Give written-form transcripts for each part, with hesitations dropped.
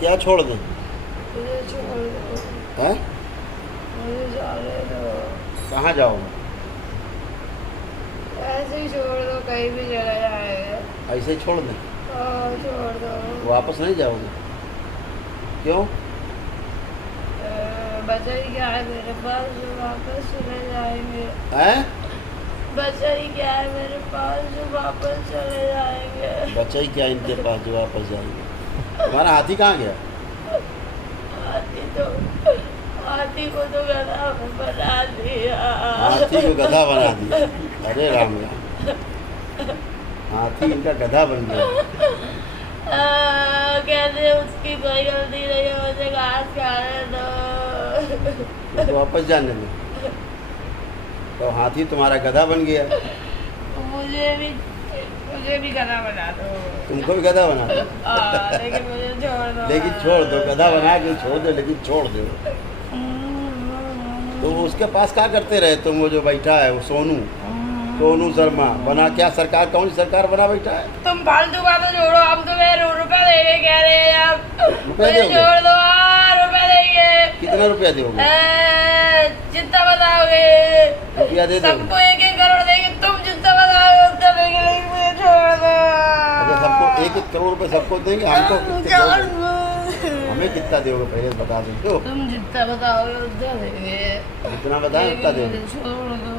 क्या छोड़ दें? मुझे छोड़ दो, हैं? मुझे जाने दो। कहाँ जाओगे? ऐसे ही छोड़ दो, कहीं भी चला जाएगा। ऐसे ही छोड़ दें? हाँ, छोड़ दो। वापस नहीं जाओगे? क्यों? बचा ही क्या है मेरे पास जो वापस चले जाएंगे? हैं? बचा ही क्या है मेरे पास जो वापस चले जाएंगे? बचा ही क्या इनके पास जो वापस जाएंगे? तुम्हारा हाथी कहाँ गया? हाथी को तो गधा बना दिया। हाथी को गधा बना दिया? अरे राम राम, हाथी इनका गधा बन गया। कहते उसकी कोई गलती नहीं है, मुझे घास खाने दो। तो वापस जाने दो। तो हाथी तुम्हारा गधा बन गया। मुझे भी गधा बना दो। तुमको भी गधा बना दो? लेकिन मुझे छोड़ दो। लेकिन छोड़ दो, गधा बना के छोड़ दो, लेकिन छोड़ दो। तो उसके पास क्या करते रहे तुम? वो जो बैठा है वो सोनू शर्मा बना, क्या सरकार, कौन सी सरकार बना बैठा है? तुम फालतू बातें छोड़ो, हम तुम्हें रुपए देंगे कह रहे हैं आप। रुपए मुझे दोगे? छोड़ दो, रुपए देंगे। कितना रुपया दोगे? जितना बताओगे। रुपया दे दोगे? सबको 1-1 करोड़ देंगे, तुम जितना बताओगे उतना देंगे, लेकिन मुझे छोड़ दो। अच्छा, सबको 1-1 करोड़ रुपए सबको देंगे? हमको कितने छोड़ दोगे? दो। हमें कितना दोगे पहले बता दो। तुम जितना बताओगे उतना देंगे। जितना बताए उतना लेकिन देंगे। मुझे छोड़ दो।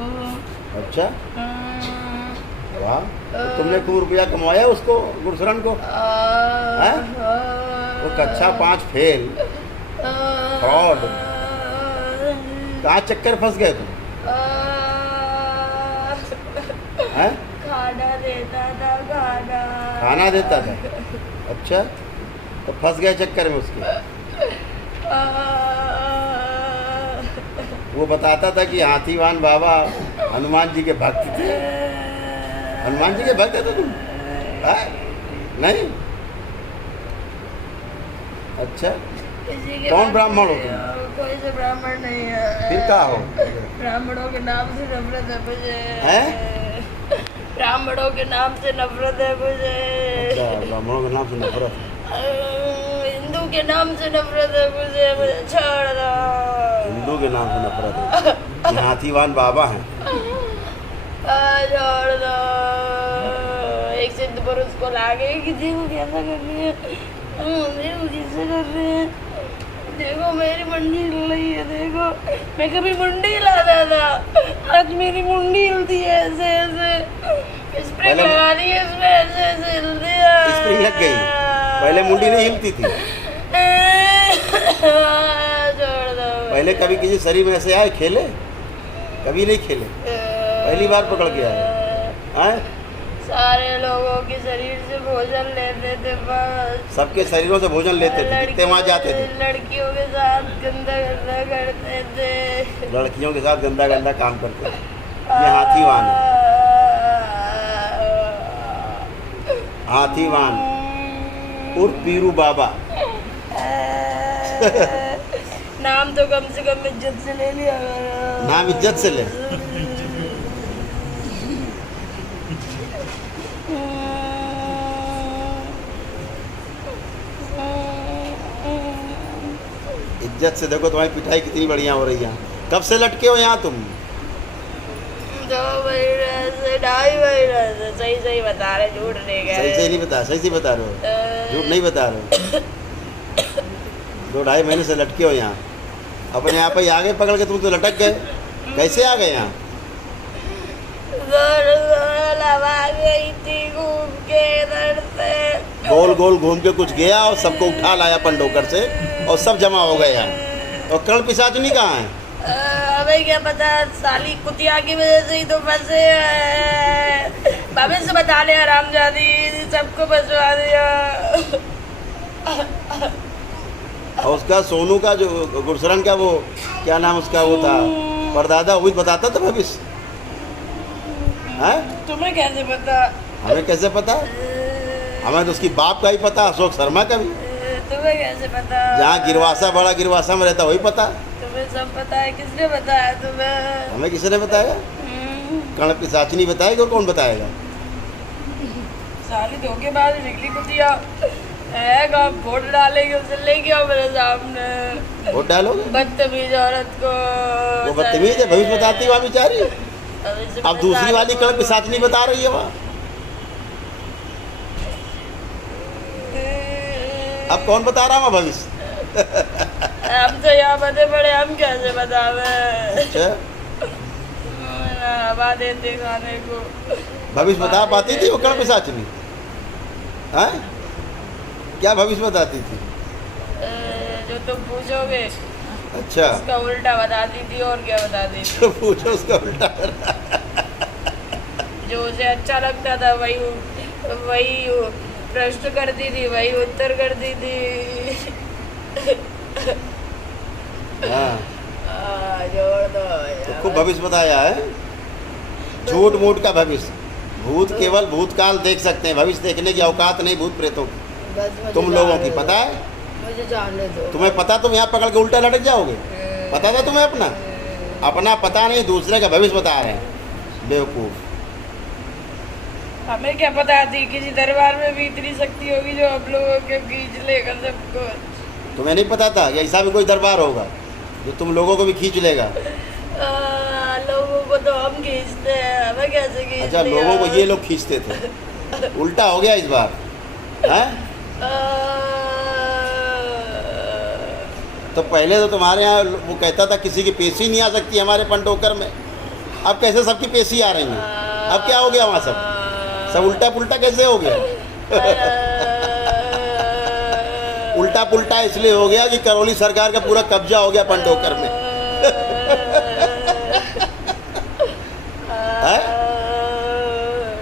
अच्छा, वाह। तो तुमने खूब रुपया कमाया उसको, गुरसरन को? हैं? वो कक्षा 5 फेल, फ्रॉड, कहाँ चक्कर फंस गए तुम? हैं? खाना देता था, खाना देता था? अच्छा, तो फंस गए चक्कर में उसके। वो बताता था कि हाथीवान बाबा हनुमान जी के भक्त थे। हनुमान जी के भक्त थे तुम? नहीं? अच्छा, कौन ब्राह्मण हो तुम? कोई से ब्राह्मण नहीं है। फिर क्या हो? ब्राह्मणों के नाम से नफरत है मुझे। हैं? ब्राह्मणों के नाम से नफरत है मुझे। अच्छा, ब्राह्मणों के नाम से नफरत है। हिंदू के नाम से नफरत है मुझे छोड़ दो। हिंदू के नाम से नफरत है? ये हाथीवान बाबा हैं। छोड़ दो। एक सिद्ध पुरुष को लागे किसी को कैसा कर रही है, मुझे कैसे कर रहे हैं। देखो मेरी मुंडी हिल रही है, देखो मैं कभी मुंडी हिलाता था, आज मेरी मुंडी हिलती है ऐसे ऐसे। स्प्रिंग लगा दी है इसमें, ऐसे ऐसे हिल दिया। स्प्रिंग लग गई? पहले मुंडी नहीं हिलती थी? छोड़ दो। पहले कभी किसी शरीर में ऐसे आए, खेले? कभी नहीं खेले, पहली बार पकड़ के आए? हैं? सारे लोगों के शरीर से भोजन लेते थे, बस सबके शरीरों से भोजन लेते थे, जितने वहाँ जाते थे? लड़कियों के साथ गंदा गंदा करते थे। लड़कियों के साथ गंदा गंदा काम करते थे। ये हाथीवान है, हाथीवान उर्फ पीरू बाबा। नाम तो कम से कम इज्जत से ले लिया करो। नाम इज्जत से ले? इज्जत से देखो, तुम्हारी पिटाई कितनी बढ़िया हो रही है। कब से लटके हो यहाँ तुम? 2 महीने से, 2.5 महीने से। सही सही बता रहे, झूठ नहीं कह रहे। सही नहीं बता, सही बता रहे हो, झूठ नहीं बता रहे हो। 2-2.5 महीने से लटके हो यहाँ। अपने यहाँ पे आगे पकड़ के तुम तो लटक गए, कैसे आ गए यहाँ? गई थी घूम के इधर से। गोल गोल घूम के कुछ गया और सबको उठा लाया पंडोकर से, और सब जमा हो गए यहाँ। और कर्ण पिशाचिनी कहाँ है? हमें क्या पता, साली कुतिया की वजह से ही तो फंसे हैं। बाबे से बता ले, हरामजादी सबको फंसवा दिया। और उसका सोनू का जो गुरसरन का, वो क्या नाम उसका वो था, परदादा, वो भी बताता था भविष्य। हैं? तुम्हें कैसे पता? हमें कैसे पता? हमें तो उसकी बाप का ही पता, अशोक शर्मा का भी। तुम्हें कैसे पता? जहाँ गिरवासा, बड़ा गिरवासा में रहता, वही पता। तुम्हें सब पता है, किसने बताया तुम्हें? हमें किसी ने बताया? कर्ण पिशाचिनी बताएगी, और कौन बताएगा? साली धोखेबाज निकली कुतिया। वोट डालेंगे उसे लेके आओ मेरे सामने। वोट डालोगे? बदतमीज औरत को। वो बदतमीज है, भविष्य बताती है वहाँ बेचारी। अब दूसरी वाली कल के साथ नहीं बता रही है वहाँ। अब कौन बता रहा है भविष्य? हम तो यहाँ बने पड़े, हम कैसे बतावे? अच्छा, हवा देते खाने को। भविष्य बता पाती थी वो कल के साथ में? हाँ, क्या भविष्य बताती थी? जो तुम पूछोगे अच्छा, उसका उल्टा बताती थी। और क्या बताती थी? जो पूछो उसका उल्टा। जो उसे अच्छा लगता था वही प्रश्न करती थी, वही उत्तर करती थी। हाँ, जोड़ दो तो खूब भविष्य बताया है। झूठ मूठ का भविष्य। भूत केवल भूतकाल देख सकते हैं, भविष्य देखने की औकात नहीं भूत प्रेतों की। तुम लोगों की पता है? मुझे जानने दो। तुम्हें पता, तुम यहाँ पकड़ के उल्टा लटक जाओगे। पता था तुम्हें अपना? अपना पता नहीं, दूसरे का भविष्य बता रहे हैं, बेवकूफ। हमें क्या पता थी किसी दरबार में भी इतनी शक्ति होगी जो आप लोगों के खींच लेगा सबको। तुम्हें नहीं पता था कि ऐसा भी कोई दरबार होगा जो तुम लोगों को भी खींच लेगा? लोगों को तो हम खींचते हैं, हमें कैसे खींच अच्छा, लिया? लोगों को ये लोग खींचते थे। उल्टा हो गया इस बार, हैं? तो पहले तो तुम्हारे यहाँ वो कहता था किसी की पेशी नहीं आ सकती हमारे पंडोकर में। अब कैसे सबकी पेशी आ रही है? अब क्या हो गया वहाँ? सब उल्टा पुल्टा कैसे हो गया? उल्टा पुल्टा इसलिए हो गया कि करौली सरकार का पूरा कब्जा हो गया पंडोकर में।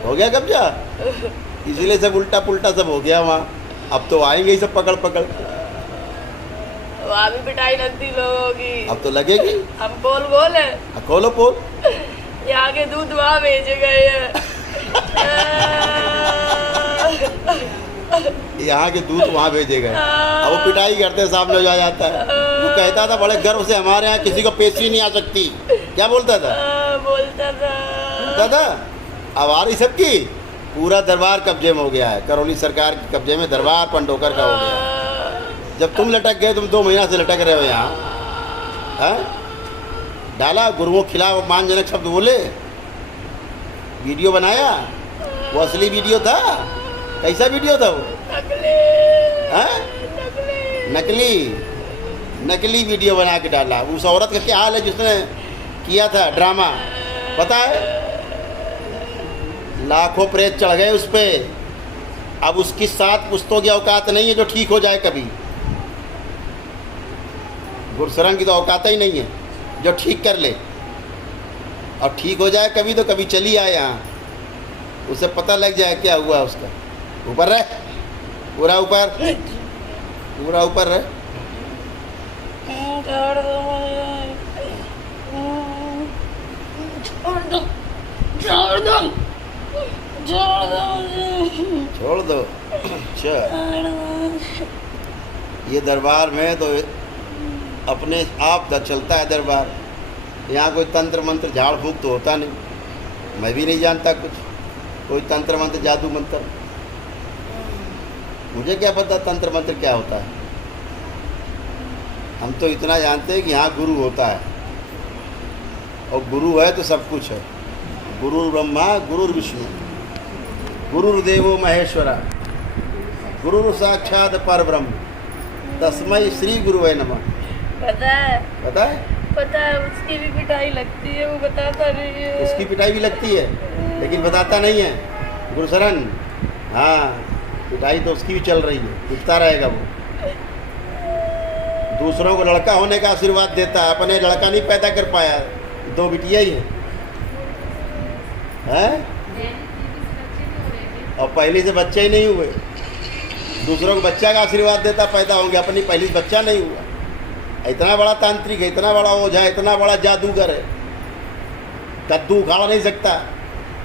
हो गया कब्जा, इसीलिए सब उल्टा पुल्टा सब हो गया वहाँ। अब तो आएंगे ही सब पकड़ पकड़। वहाँ भी पिटाई लगती लोगों की। अब तो लगेगी। हम पोल खोले, खोलो पोल। यहाँ के दूध वहाँ भेजे गए हैं। यहाँ के दूध वहाँ भेजे गए। अब वो पिटाई करते सामने हो जाता है। वो कहता था बड़े गर्व से हमारे यहाँ किसी को पेशी नहीं आ सकती। क्या बोलता था? बोलता था दादा। अब आ रही सबकी, पूरा दरबार कब्जे में हो गया है। करौली सरकार के कब्जे में दरबार पंडोकर का हो गया। जब तुम लटक गए, तुम 2 महीना से लटक रहे हो यहाँ, हाँ? डाला गुरुओं के खिलाफ अपमानजनक शब्द बोले, वीडियो बनाया, वो असली वीडियो था? कैसा वीडियो था वो? नकली वीडियो बना के डाला। उस औरत का क्या हाल है जिसने किया था ड्रामा, पता है? लाखों प्रेत चढ़ गए उस पर। अब उसकी 7 पुश्तों की औकात नहीं है जो ठीक हो जाए कभी। गुरसरन की तो औकात ही नहीं है जो ठीक कर ले और ठीक हो जाए कभी, तो कभी चली आए यहाँ, उसे पता लग जाए क्या हुआ उसका। ऊपर रहे, पूरा ऊपर, पूरा ऊपर रहे। छोड़ दो। अच्छा, ये दरबार में तो अपने आप चलता है दरबार। यहाँ कोई तंत्र मंत्र झाड़ फूक तो होता नहीं। मैं भी नहीं जानता कुछ, कोई तंत्र मंत्र जादू मंत्र। मुझे क्या पता तंत्र मंत्र क्या होता है। हम तो इतना जानते हैं कि यहाँ गुरु होता है, और गुरु है तो सब कुछ है। गुरु ब्रह्मा गुरु विष्णु गुरुर्देवो महेश्वरा गुरु साक्षात परब्रह्म तस्मै श्री गुरुवे नमः। पता है? पता है? पता है, उसकी भी पिटाई लगती है, वो बताता नहीं है। उसकी पिटाई भी लगती है लेकिन बताता नहीं है गुरुशरण। हाँ, पिटाई तो उसकी भी चल रही है, पिटता रहेगा वो। दूसरों को लड़का होने का आशीर्वाद देता है, अपने लड़का नहीं पैदा कर पाया, 2 बिटिया ही हैं, और पहले से बच्चे ही नहीं हुए। दूसरों को बच्चा का आशीर्वाद देता पैदा होंगे, अपनी पहली बच्चा नहीं हुआ। इतना बड़ा तांत्रिक है, इतना बड़ा ओझा है, इतना बड़ा जादूगर है, कद्दू उखाड़ नहीं सकता।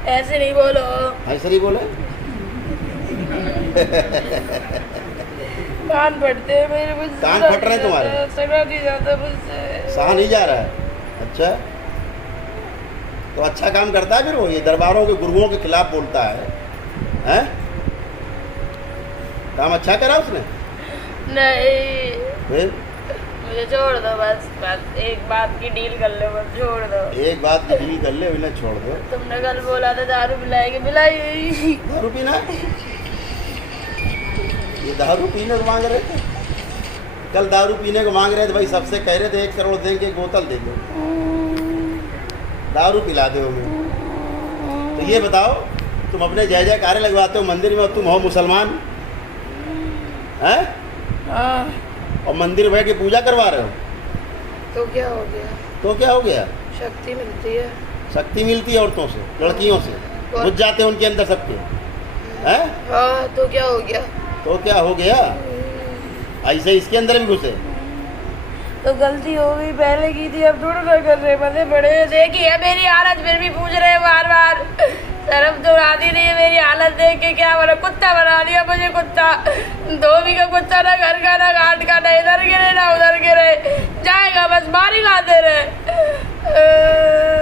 ऐसे नहीं बोलो। ऐसे नहीं बोले। कान फटते हैं मेरे, मुझसे कान फट रहे हैं तुम्हारे? सगा नहीं जाता मुझसे, सहा नहीं जा रहा है। अच्छा, तो अच्छा काम करता है फिर वो, ये दरबारों के गुरुओं के खिलाफ बोलता है, हैं? काम अच्छा करा उसने? नहीं, फिर मुझे छोड़ दो बस बस एक बात की डील कर लो, बस छोड़ दो। एक बात की डील कर ले, उन्हें छोड़ दो। तुमने कल बोला था दारू पिलाएगी, पिलाई। दारू पीना? ये दारू पीने को मांग रहे थे? कल दारू पीने को मांग रहे थे भाई, सबसे कह रहे थे 1 करोड़ देंगे, एक बोतल दे दो, दारू पिला दो हमें। तो ये बताओ, तुम अपने जय जयकारे लगवाते हो मंदिर में और तुम हो मुसलमान हैं? हाँ, और मंदिर में बैठ के पूजा करवा रहे हो, तो क्या हो गया? तो क्या हो गया? शक्ति मिलती है। शक्ति मिलती है औरतों से, लड़कियों से, घुस जाते हैं उनके अंदर सबके हैं? हाँ, तो क्या हो गया? तो क्या हो गया? ऐसे इसके अंदर भी घुसे? तो गलती हो गई, पहले की थी, अब थोड़ा ना कर रहे, बड़े बड़े देखिए मेरी हालत, फिर भी पूछ रहे बार बार। शर्म तो आती नहीं है मेरी हालत देख के, क्या बना कुत्ता बना दिया मुझे, कुत्ता धोबी का कुत्ता, ना घर का ना घाट का, ना इधर गिरे ना उधर गिरे, जाएगा बस मारी खाते रहे।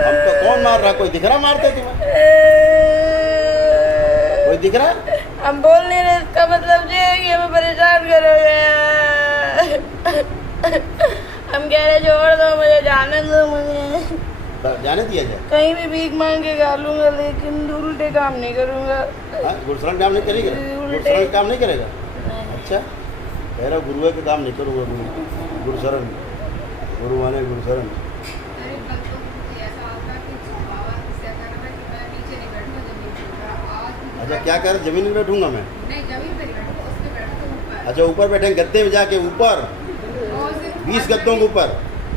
हमको कौन मार रहा? कोई दिख रहा मारते तुम्हें? कोई दिख रहा? हम बोल नहीं रहे, इसका मतलब ये है कि हमें परेशान करोगे। हम कह रहे छोड़ दो मुझे, जाने दो मुझे, जाने दिया जाए। कहीं भी भीख मांग के खा लूंगा, लेकिन उल्टे काम नहीं करूंगा। गुरसरण काम नहीं करेगा? गुरसरण काम नहीं करेगा? अच्छा, कह रहा गुरुए के काम नहीं करूँगा। गुरसरण, गुरु माने गुरसरण। अच्छा, क्या कर? जमीन में बैठूंगा मैं? नहीं, जमीन पे नहीं बैठो, उस पे बैठो, ऊपर। अच्छा, ऊपर बैठेंगे गद्दे में जाके, ऊपर 20 गद्दों के ऊपर।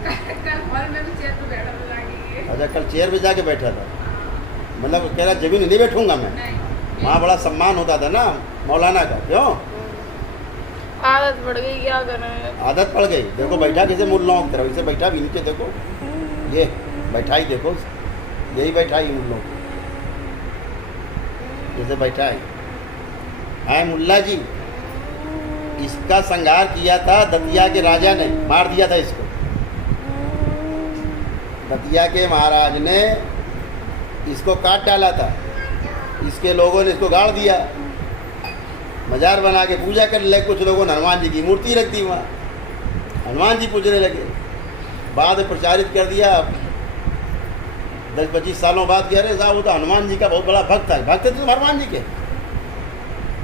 कल हॉल में भी चेयर पे बैठा था जाके। अच्छा, कल चेयर पे जाके बैठा था, मतलब कह रहा जमीन नहीं बैठूंगा मैं। नहीं, वहाँ बड़ा सम्मान होता था ना मौलाना का, क्यों? आदत पड़ गई, क्या करें? आदत पड़ गई। देखो बैठा कैसे मुल्लों की तरफ, इसे बैठा भी नीचे, देखो ये बैठाई, देखो यही बैठाई मुल्लों की, जैसे बैठा है मुल्ला जी। इसका संहार किया था दतिया के राजा ने, मार दिया था इसको। दतिया के महाराज ने इसको काट डाला था, इसके लोगों ने इसको गाड़ दिया, मजार बना के पूजा करने लगे। कुछ लोगों ने हनुमान जी की मूर्ति रख दी वहाँ, हनुमान जी पूजने लगे। बाद में प्रचारित कर दिया, 10-25 सालों बाद कह रहे साहब वो तो हनुमान जी का बहुत बड़ा भक्त था। भक्त थे तुम हनुमान जी के?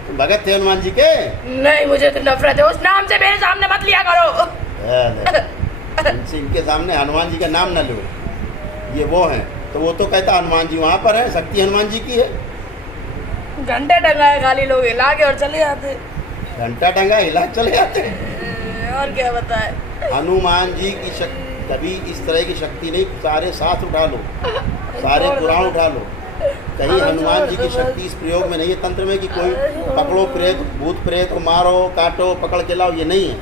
तुम भगत थे हनुमान जी के? नहीं, मुझे तो नफरत है, उस नाम से मेरे सामने मत लिया करो। इनके सामने हनुमान जी का नाम न लो, ये वो हैं। तो वो तो कहता हनुमान जी वहाँ पर है, शक्ति हनुमान जी की है। घंटे टंगा है खाली, लोग हिला के और चले जाते। घंटा टंगा हिला चले जाते। और क्या बताए? हनुमान जी की शक्ति कभी इस तरह की शक्ति नहीं। सारे शास्त्र उठा लो, सारे पुराण उठा लो, कहीं हनुमान जी की शक्ति इस प्रयोग में नहीं है तंत्र में कि कोई पकड़ो प्रेत, भूत प्रेत को मारो, काटो, पकड़ के लाओ, ये नहीं है।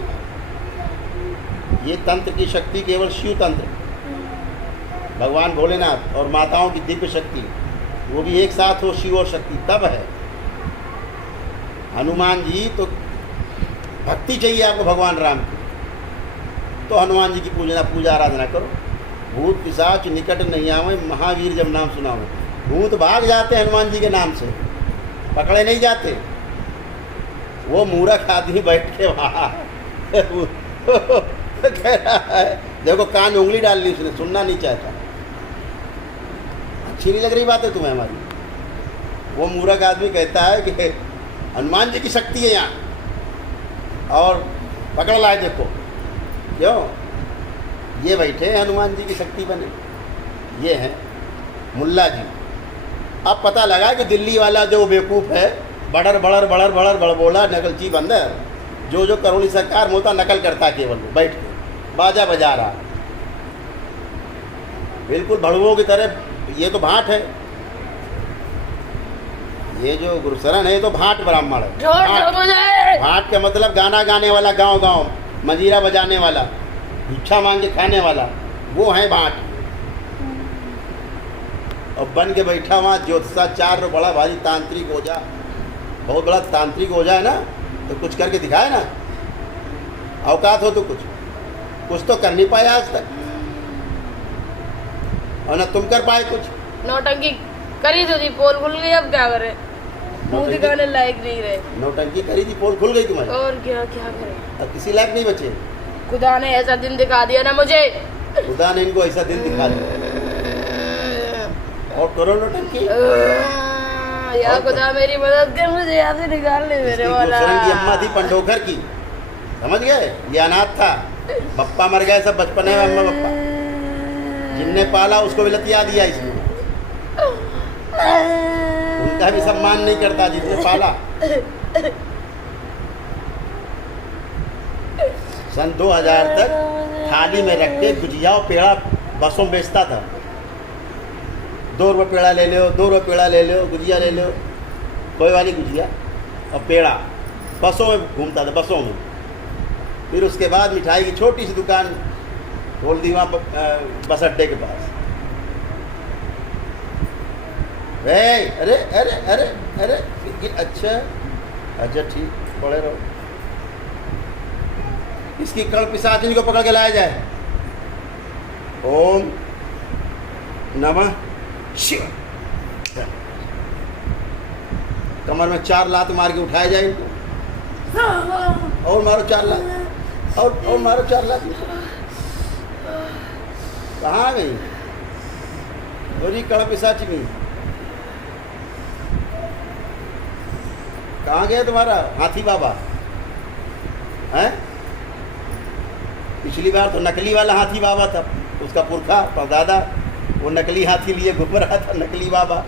ये तंत्र की शक्ति केवल शिव तंत्र, भगवान भोलेनाथ और माताओं की दिव्य शक्ति, वो भी एक साथ हो, शिव और शक्ति, तब है। हनुमान जी तो भक्ति चाहिए आपको भगवान राम की, तो हनुमान जी की पूजा आराधना करो। भूत पिशाच निकट नहीं आवे, महावीर जब नाम सुनाओ। भूत भाग जाते हैं हनुमान जी के नाम से, पकड़े नहीं जाते। वो मूर्ख आदमी बैठ के वहाँ कह रहा है, देखो कान में उंगली डाल ली उसने, सुनना नहीं चाहता। अच्छी नहीं लग रही बात है तुम्हें हमारी? वो मूर्ख आदमी कहता है कि हनुमान जी की शक्ति है यहाँ और पकड़ लाए, देखो क्यों? ये बैठे हनुमान जी की शक्ति बने, ये हैं मुल्ला जी। अब पता लगा कि दिल्ली वाला जो बेवकूफ़ है, बड़र बड़र बड़र बड़र बड़बोला नकलची बंदर, जो करोड़ी सरकार मोता नकल करता केवल वो बैठ के बाजा बजा रहा, बिल्कुल भड़वों की तरह। ये तो भाट है, ये जो गुरशरण है ये तो भाट ब्राह्मण है। भाट का मतलब गाना गाने वाला, गांव गांव मजीरा बजाने वाला, भिक्षा मांग के खाने वाला, वो है भाट। और बन के बैठा वहाँ ज्योतिषाचार्य, बड़ा भारी तांत्रिक ओझा, बहुत बड़ा तांत्रिक ओझा है ना, तो कुछ करके दिखाए ना, औकात हो तो कुछ तो कर नहीं पाया आज तक, और ना तुम कर पाए कुछ। नौटंकी करी तो थी, पोल खुल गई, अब क्या करे? मुंह दिखाने लायक नहीं रहे। नौटंकी करी थी, पोल खुल गई तुम्हारी। और क्या क्या करें, अब किसी लायक नहीं बचे। खुदा ने ऐसा दिन दिखा दिया ना मुझे। खुदा ने इनको ऐसा दिन दिखा दिया। और करो नौटंकी। या खुदा मेरी मदद कर, मुझे यहाँ से निकाल ले मेरे वाला। गुरसरन की अम्मा थी पंडोखर की, समझ गए? ये अनाथ था, पप्पा मर गए सब बचपन में, अम्मा पप्पा जिनने पाला उसको भी लतिया दिया इसने। उनका भी सम्मान नहीं करता जिसने पाला। सन 2000 तक थाली में रख के गुजिया और पेड़ा बसों में बेचता था। 2 रुपये पेड़ा ले लो, 2 रुपये पेड़ा ले लो, गुजिया ले लो, कोई वाली गुजिया और पेड़ा बसों में घूमता था, बसों में। फिर उसके बाद मिठाई की छोटी सी दुकान खोल दी वहाँ बस अड्डे के पास। अरे अरे अरे अरे अच्छा अच्छा ठीक, पड़े रहो। इसकी कड़ पिशाचिनी को पकड़ के लाया जाए। ओम नमः शिवाय। कमर में 4 लात मार के उठाया जाए इनको। और मारो 4 लात, और मारो 4 लात। कहाँ गई बोली कड़ पिशाचिनी? कहाँ गया तुम्हारा हाथी बाबा? हैं? पिछली बार तो नकली वाला हाथी बाबा था, उसका पुरखा परदादा वो नकली हाथी लिए घूम रहा था, नकली बाबा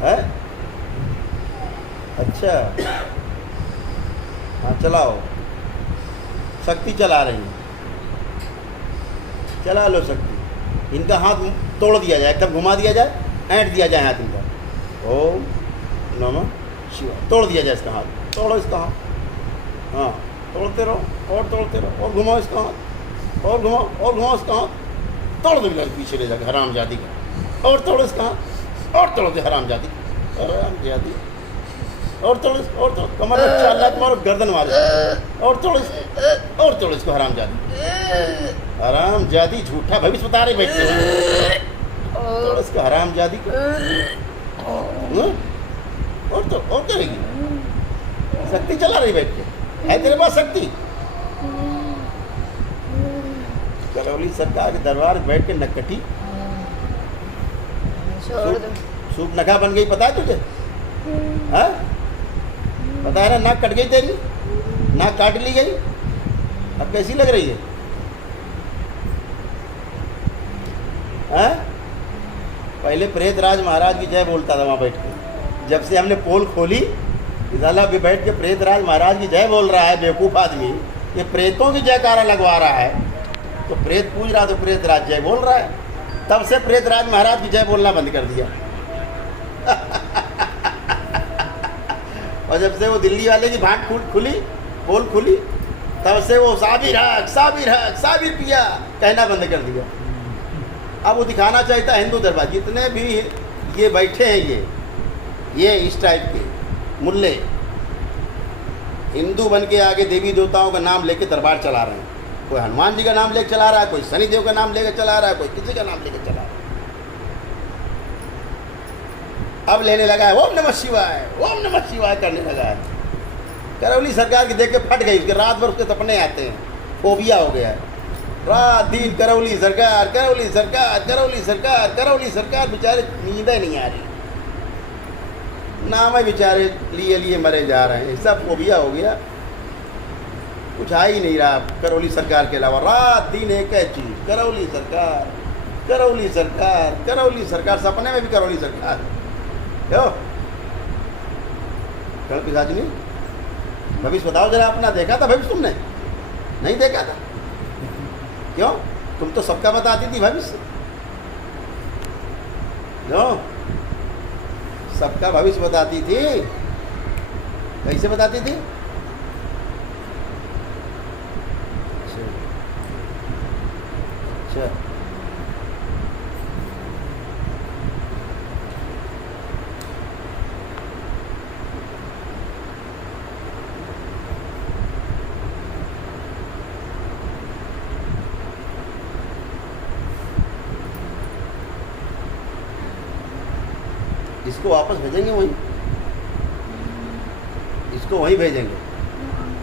है। अच्छा हाँ चलाओ, शक्ति चला रही है, चला लो शक्ति। इनका हाथ तोड़ दिया जाए, एकदम घुमा दिया जाए, ऐंठ दिया जाए हाथ इनका। ओम नमः शिवाय। तोड़ दिया जाए इसका हाथ, तोड़ो इसका हाथ। हाँ तोड़ते रहो और तोड़ते रहो, और घुमाओ इसका हाथ, और घुमाओ और घुमाओ इसका हाथ। तोड़ दो पीछे ले जाकर हरामजादी का, और तोड़ो इसका हाथ, और तोड़ो दे हरामजादी, हरामजादी, और तोड़ो कमर में 4 लात मारो, गर्दन मारो, और तोड़ो इसको हरामजादी। हरामजादी झूठा भविष्य बता रहे बैठे हैं। तोड़ो इसको हरामजादी को। और करेगी, शक्ति चला रही बैठ के, है तेरे पास शक्ति? करौली सरकार के दरबार में बैठ के नकटी सूप नखा बन गई, पता है तुझे? हाँ पता है ना, नाक कट गई तेरी, नाक काट ली गई, अब कैसी लग रही है? हाँ पहले प्रेतराज महाराज की जय बोलता था वहाँ बैठ के। जब से हमने पोल खोली, इधर भी बैठ के प्रेतराज महाराज की जय बोल रहा है बेवकूफ़ आदमी, ये प्रेतों की जयकारा लगवा रहा है। तो प्रेत पूज रहा तो प्रेतराज जय बोल रहा है। तब से प्रेतराज महाराज की जय बोलना बंद कर दिया। और जब से वो दिल्ली वाले की भाट खुली, पोल खुली, तब से वो साबिर हक साबिर पिया कहना बंद कर दिया। अब वो दिखाना चाहता हिंदू दरबार, जितने भी ये बैठे हैं, ये इस टाइप के मुल्ले हिंदू बन के आगे देवी देवताओं का नाम लेके दरबार चला रहे हैं। कोई हनुमान जी का नाम लेके चला रहा है, कोई शनिदेव का नाम लेके चला रहा है, कोई किसी का नाम लेके चला रहा है। अब लेने लगा है ओम नमः शिवाय करने लगा है। करौली सरकार की देख के फट गई, उसके रात भर उसके सपने आते हैं, फोबिया हो गया है। रात दिन करौली सरकार, बेचारे नींदें नहीं आ रही, नाम है बेचारे लिए मरे जा रहे हैं। सब फोबिया हो गया, कुछ आ ही नहीं रहा करौली सरकार के अलावा। रात दिन एक ही चीज, करौली सरकार, सपने में भी करौली सरकार। क्यों कल पिशाचिनी भविष्य बताओ जरा, अपना देखा था भविष्य तुमने? नहीं देखा था? क्यों? तुम तो सबका बताती थी भविष्य। क्यों? सबका भविष्य बताती थी। कैसे बताती थी? अच्छा इसको वापस भेजेंगे वहीं। इसको वहीं भेजेंगे।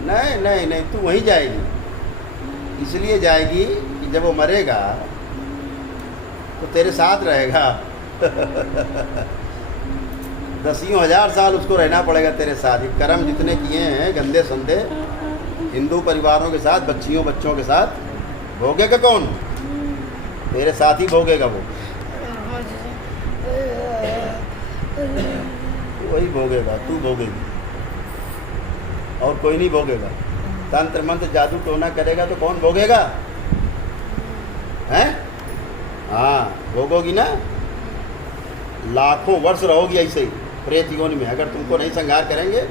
नहीं नहीं नहीं, तू वहीं जाएगी। इसलिए जाएगी कि जब वो मरेगा तो तेरे साथ रहेगा। 10,000 साल उसको रहना पड़ेगा तेरे साथ। ये कर्म जितने किए हैं गंदे संदे हिंदू परिवारों के साथ, बच्चियों बच्चों के साथ, भोगेगा कौन? तेरे साथ ही भोगेगा वो। वही भोगेगा, तू भोगेगी और कोई नहीं भोगेगा। तंत्र मंत्र जादू टोना करेगा तो कौन भोगेगा? हैं? हाँ, भोगोगी ना। लाखों वर्ष रहोगी ऐसे ही प्रेत योनि में। अगर तुमको नहीं संहार करेंगे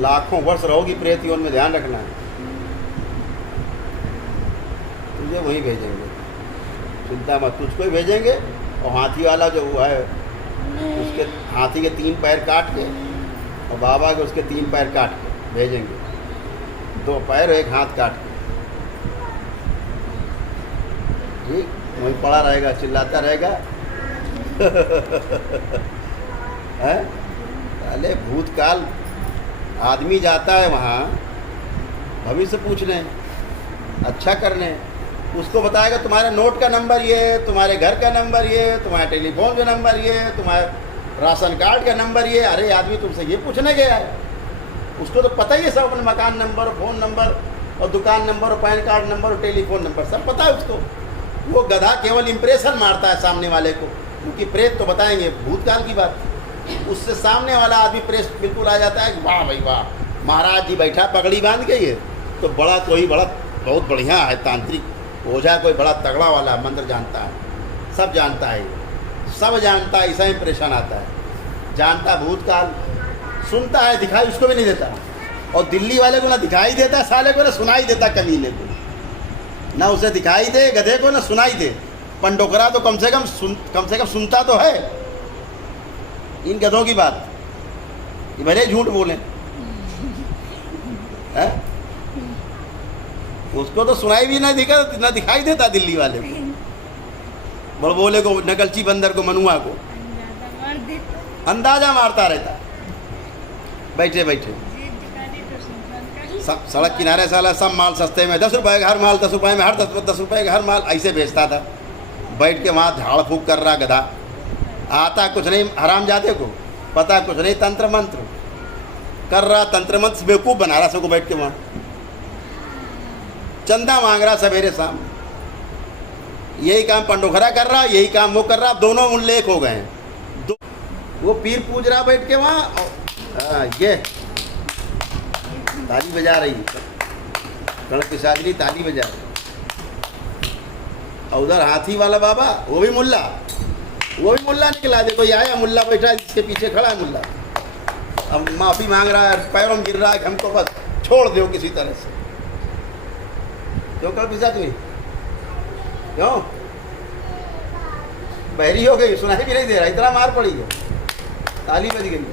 लाखों वर्ष रहोगी प्रेत योनि में। ध्यान रखना है। तुझे वहीं भेजेंगे, चिंता मत। तुझको ही भेजेंगे। और हाथी वाला जो हुआ है उसके हाथी के 3 पैर काट के और बाबा के उसके 3 पैर काट के भेजेंगे। 2 पैर 1 हाथ काट के। ठीक, वहीं पड़ा रहेगा, चिल्लाता रहेगा। है? अरे भूतकाल आदमी जाता है वहाँ भविष्य पूछने, अच्छा करने। उसको बताएगा तुम्हारे नोट का नंबर ये, तुम्हारे घर का नंबर ये, तुम्हारे टेलीफोन का नंबर ये, तुम्हारे राशन कार्ड का नंबर ये। अरे आदमी तुमसे ये पूछने गया है? उसको तो पता ही है सब, अपने मकान नंबर, फ़ोन नंबर और दुकान नंबर और पैन कार्ड नंबर और टेलीफोन नंबर सब पता है उसको। वो गधा केवल इम्प्रेशन मारता है सामने वाले को, क्योंकि प्रेत तो बताएंगे भूतकाल की बात। उससे सामने वाला आदमी प्रेस बिल्कुल आ जाता है कि वाह भाई वाह, महाराज जी बैठा पगड़ी बांध के। ये तो बड़ा कोई बड़ा बहुत बढ़िया है तांत्रिक ओझा, कोई बड़ा तगड़ा वाला मंत्र जानता है, सब जानता है, सब जानता है। ऐसा इंप्रेशन आता है। जानता भूतकाल, सुनता है, दिखाई उसको भी नहीं देता। और दिल्ली वाले को ना दिखाई देता साले को, ना सुनाई देता कमीने को। ना उसे दिखाई दे गधे को, ना सुनाई दे। पंडोकरा तो कम से कम सुनता तो है इन गधों की बात। ये भले झूठ बोले है? उसको तो सुनाई भी ना दिखाई देता दिल्ली वाले को, बड़बोले को, नगलची बंदर को, मनुआ को अंदाजा मारता रहता बैठे बैठे। सब सड़क किनारे साला सब माल सस्ते में 10 रुपए का हर माल, 10 रुपए में हर 10 रुपए का हर माल ऐसे बेचता था। बैठ के वहाँ झाड़ फूक कर रहा गधा। आता कुछ नहीं, हरामजादे को पता कुछ नहीं, तंत्र मंत्र कर रहा, तंत्र मंत्र से बेवकूफ़ बना रहा सबको बैठ के वहाँ। चंदा मांग रहा सवेरे शाम। यही काम पंडोखरा कर रहा, यही काम वो कर रहा। दोनों मुल्ले एक हो गए हैं। वो पीर पूज रहा बैठ के वहाँ। ये ताली बजा रही कणक की साजरी, ताली बजा रही। और उधर हाथी वाला बाबा, वो भी मुल्ला निकला। देखो ये आया मुल्ला बैठा है, जिसके पीछे खड़ा है मुल्ला। अब माफ़ी मांग रहा है, पैरों में गिर रहा है कि हमको बस छोड़ दो किसी तरह से। क्यों कर पिसा तुम्हें? क्यों बहरी हो गई, सुनाई भी नहीं दे रहा, इतना मार पड़ी है, ताली बज गई।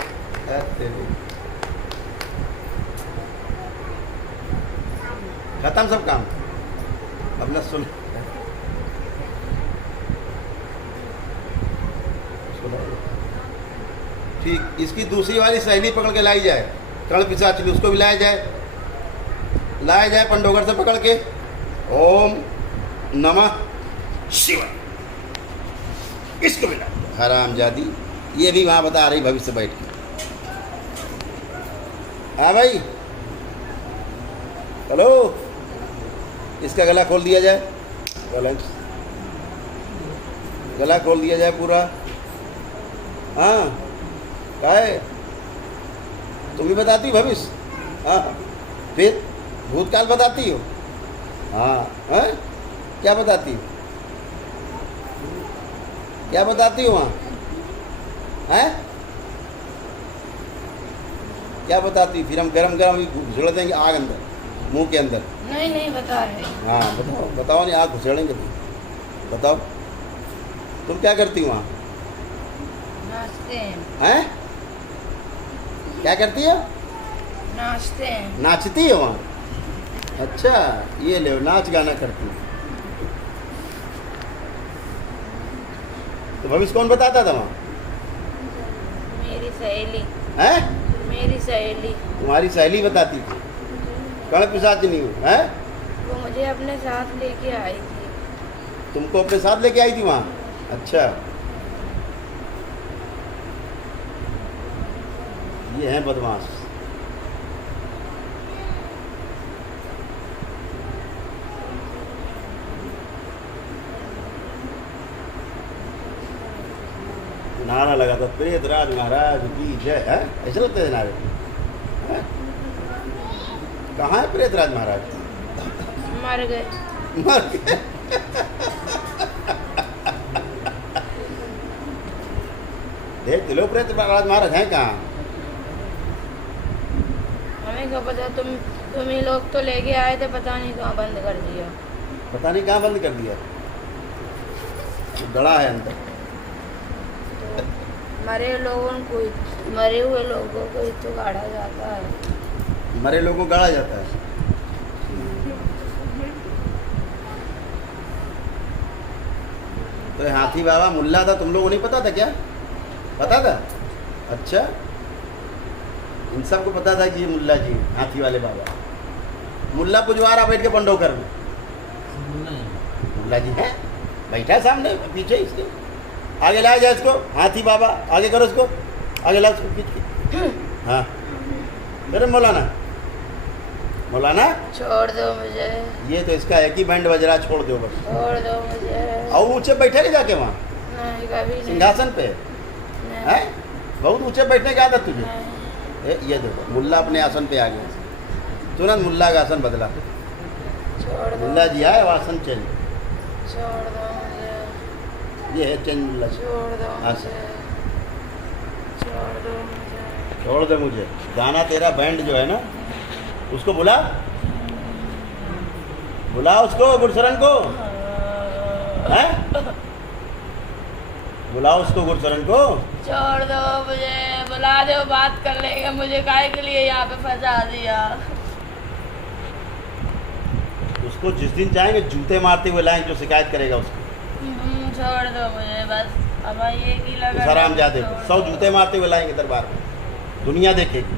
खत्म सब काम। अपना सुन ठीक। इसकी दूसरी वाली सहेली पकड़ के लाई जाए, कर्ण पिशाच, उसको भी लाया जाए पंडोगर से पकड़ के। ओम नमः शिवाय, इसको भी लाया। हरामजादी, ये भी वहाँ बता रही भविष्य बैठ के। हाँ भाई, हेलो, इसका गला खोल दिया जाए, गला खोल दिया जाए पूरा। हाँ काहे तुम भी बताती हो भविष्य? हाँ, फिर भूतकाल बताती हो? हाँ है? क्या बताती हो? क्या बताती हो वहाँ? हैं? क्या बताती हो? फिर हम गरम घुसड़ देंगे आग अंदर, मुंह के अंदर। नहीं बता रहे। हाँ बताओ नहीं, आग घुसेड़ेंगे तुम। बताओ तुम क्या करती हो वहाँ? नाचते हैं? क्या करती हो? नाचते हैं। नाचती हो वहाँ? अच्छा, ये ले नाच गाना करती हो। तो भविष्य कौन बताता था वहाँ? मेरी सहेली। हैं? मेरी सहेली, तुम्हारी सहेली बताती थी कण पिशाचिनी हूँ, है? वो मुझे अपने साथ लेके आई थी। तुमको अपने साथ लेके आई थी वहाँ? अच्छा, ये हैं बदमाश। नारा लगा था प्रेतराज महाराज की जय, है? ऐसे लगते थे नारे, हैं? कहाँ है प्रेतराज महाराज? मर गए। मर गए। देख लो प्रेतराज महाराज हैं कहाँ? हमें क्या पता, तुम ही लोग तो लेके आए थे, पता नहीं कहाँ बंद कर दिया। पता नहीं कहाँ बंद कर दिया, गड़ा है अंदर। मरे हुए लोगों को ही तो गाड़ा जाता है। मरे लोगों को गाड़ा जाता है। तो ये हाथी बाबा मुल्ला था, तुम लोगों को नहीं पता था क्या? पता था? अच्छा, इन सबको पता था कि ये मुल्ला जी हाथी वाले बाबा। मुल्ला पुजवारा बैठ के पंडोकर में, मुल्ला जी है बैठा है सामने पीछे इसके। आगे लाया जाए इसको, हाथी बाबा आगे करो इसको, आगे लाओ इसको खींच के। हाँ अरे मौलाना, मौलाना छोड़ दो मुझे, ये तो इसका एक ही बैंड बज रहा, छोड़ दो बस। छोड़ दो मुझे। और ऊंचे बैठे नहीं जाके वहाँ नहीं, कभी नहीं। सिंहासन पे नहीं, है? बहुत ऊंचे बैठने की आदत तुझे? नहीं। ये देखो मुल्ला अपने आसन पे आ गया, तुरंत मुल्ला का आसन बदला। छोड़ दो, मुल्ला जी आए, आसन चेंज। छोड़ दो मुझे, ये है चेंज मुल्ला जी। छोड़ दो आसन मुझे, छोड़ दो मुझे। छोड़ दे मुझे। गाना तेरा बैंड जो है ना, उसको बुला, बुला उसको, गुरशरण को, हैं? बुलाओ उसको, गुरशरण को। छोड़ दो मुझे, बुला दो, बात कर लेंगे। मुझे काहे के लिए यहाँ पे फंसा दिया? उसको जिस दिन चाहेंगे जूते मारते हुए लाएंगे, जो शिकायत करेगा उसको। छोड़ दो मुझे बस, अब ये की लगा। उस हरामजादे को 100 जूते मारते हुए लाएंगे दरबार में, दुनिया देखेगी।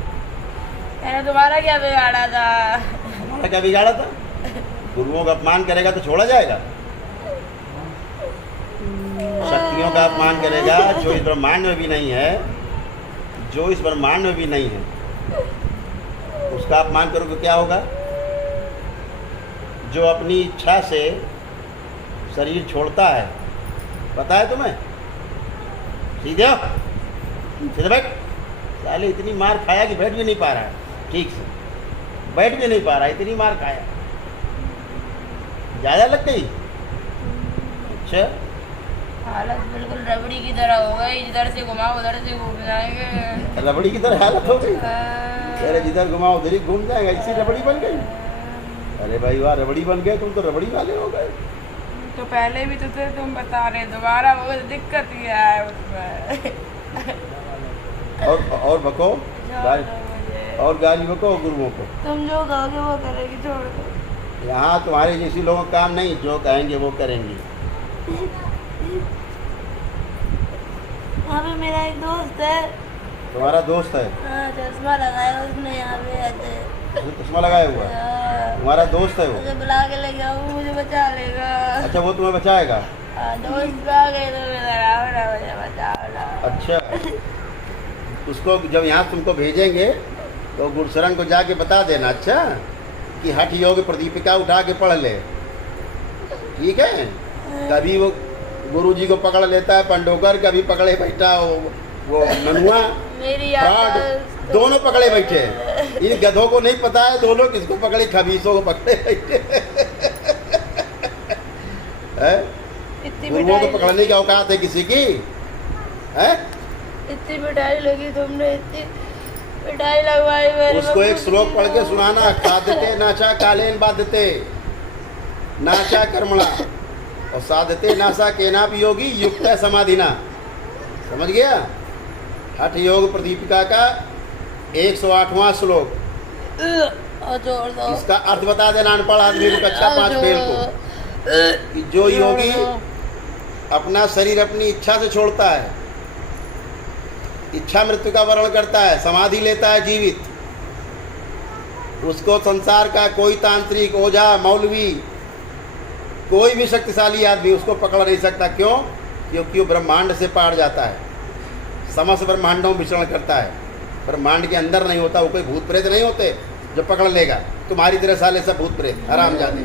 मैंने तुम्हारा क्या बिगाड़ा था? हमारा क्या बिगाड़ा था? गुरुओं का अपमान करेगा तो छोड़ा जाएगा? शक्तियों का अपमान करेगा, जो इस ब्रह्मांड में भी नहीं है, जो इस ब्रह्मांड में भी नहीं है, उसका अपमान करोगे क्या होगा? जो अपनी इच्छा से शरीर छोड़ता है, पता है तुम्हें? सीधे हो, सीधे बैठ। साले इतनी मार खाया कि बैठ भी नहीं पा रहा है ठीक से, बैठ भी नहीं पा रहा, इतनी मार खाया, ज़्यादा लग गई। अच्छा, हालत बिल्कुल रबड़ी की तरह हो गई, इधर से घुमाओ उधर से घूम जाएंगे। रबड़ी की तरह हालत हो गई। अरे जिधर घुमाओ उधर ही घूम जाएगा, इसी रबड़ी बन गई। अरे भाई वाह, रबड़ी बन गए तुम तो, रबड़ी वाले हो गए। तो पहले भी तो थे, तुम बता रहे, दोबारा वो दिक्कत ही है उसमें। और बको और गाली बको गुरुओं को। तुम जो कहोगे वो करेगी, छोड़ दो। यहाँ तुम्हारे जैसी लोगों का काम नहीं, जो कहेंगे वो करेंगे। वहाँ पे मेरा एक दोस्त है। तुम्हारा दोस्त है? हाँ, चश्मा लगाया उसने, यहाँ पे ऐसे चश्मा लगाया हुआ है? तुम्हारा दोस्त है वो? मुझे बुला के ले गया, वो मुझे बचा लेगा। अच्छा, वो तुम्हें बचाएगा? दोस्त आ गए तो मुझे बचाओ ना। अच्छा, उसको जब यहाँ तुमको भेजेंगे तो गुरशरण को जाके बता देना, अच्छा, कि हठ योग प्रदीपिका उठा के पढ़ ले, ठीक है? कभी वो गुरुजी को पकड़ लेता है पंडोकर, कभी पकड़े बैठा वो ननुआ, मेरी फ्रॉड, दोनों पकड़े बैठे। इन गधों को नहीं पता है दोनों किसको पकड़े, खबीसों को पकड़े बैठे। गुरुओं को पकड़ने की औकात है किसी की? है? इतनी मिठाई लगी तुमने, इतनी मिठाई लगवाई मेरे। उसको एक श्लोक पढ़ के सुनाना, खादते नाचा कालेन बाधते नाचा कर्मणा और साधते नासा केना भी योगी युक्त समाधिना। समझ गया? हठ योग प्रदीपिका का 108वां श्लोक। इसका अर्थ बता देना अनपढ़ आदमी को, कक्षा 5 फेल को, कि जो योगी अपना शरीर अपनी इच्छा से छोड़ता है, इच्छा मृत्यु का वर्ण करता है, समाधि लेता है जीवित। उसको संसार का कोई तांत्रिक, ओझा, मौलवी, कोई भी शक्तिशाली आदमी उसको पकड़ नहीं सकता। क्यों? क्योंकि वो ब्रह्मांड से पार जाता है, समस्त ब्रह्मांडों में विचरण करता है, ब्रह्मांड के अंदर नहीं होता। वो कोई भूत प्रेत नहीं होते जो पकड़ लेगा तुम्हारी तरह साले सब भूत प्रेत हराम जाते।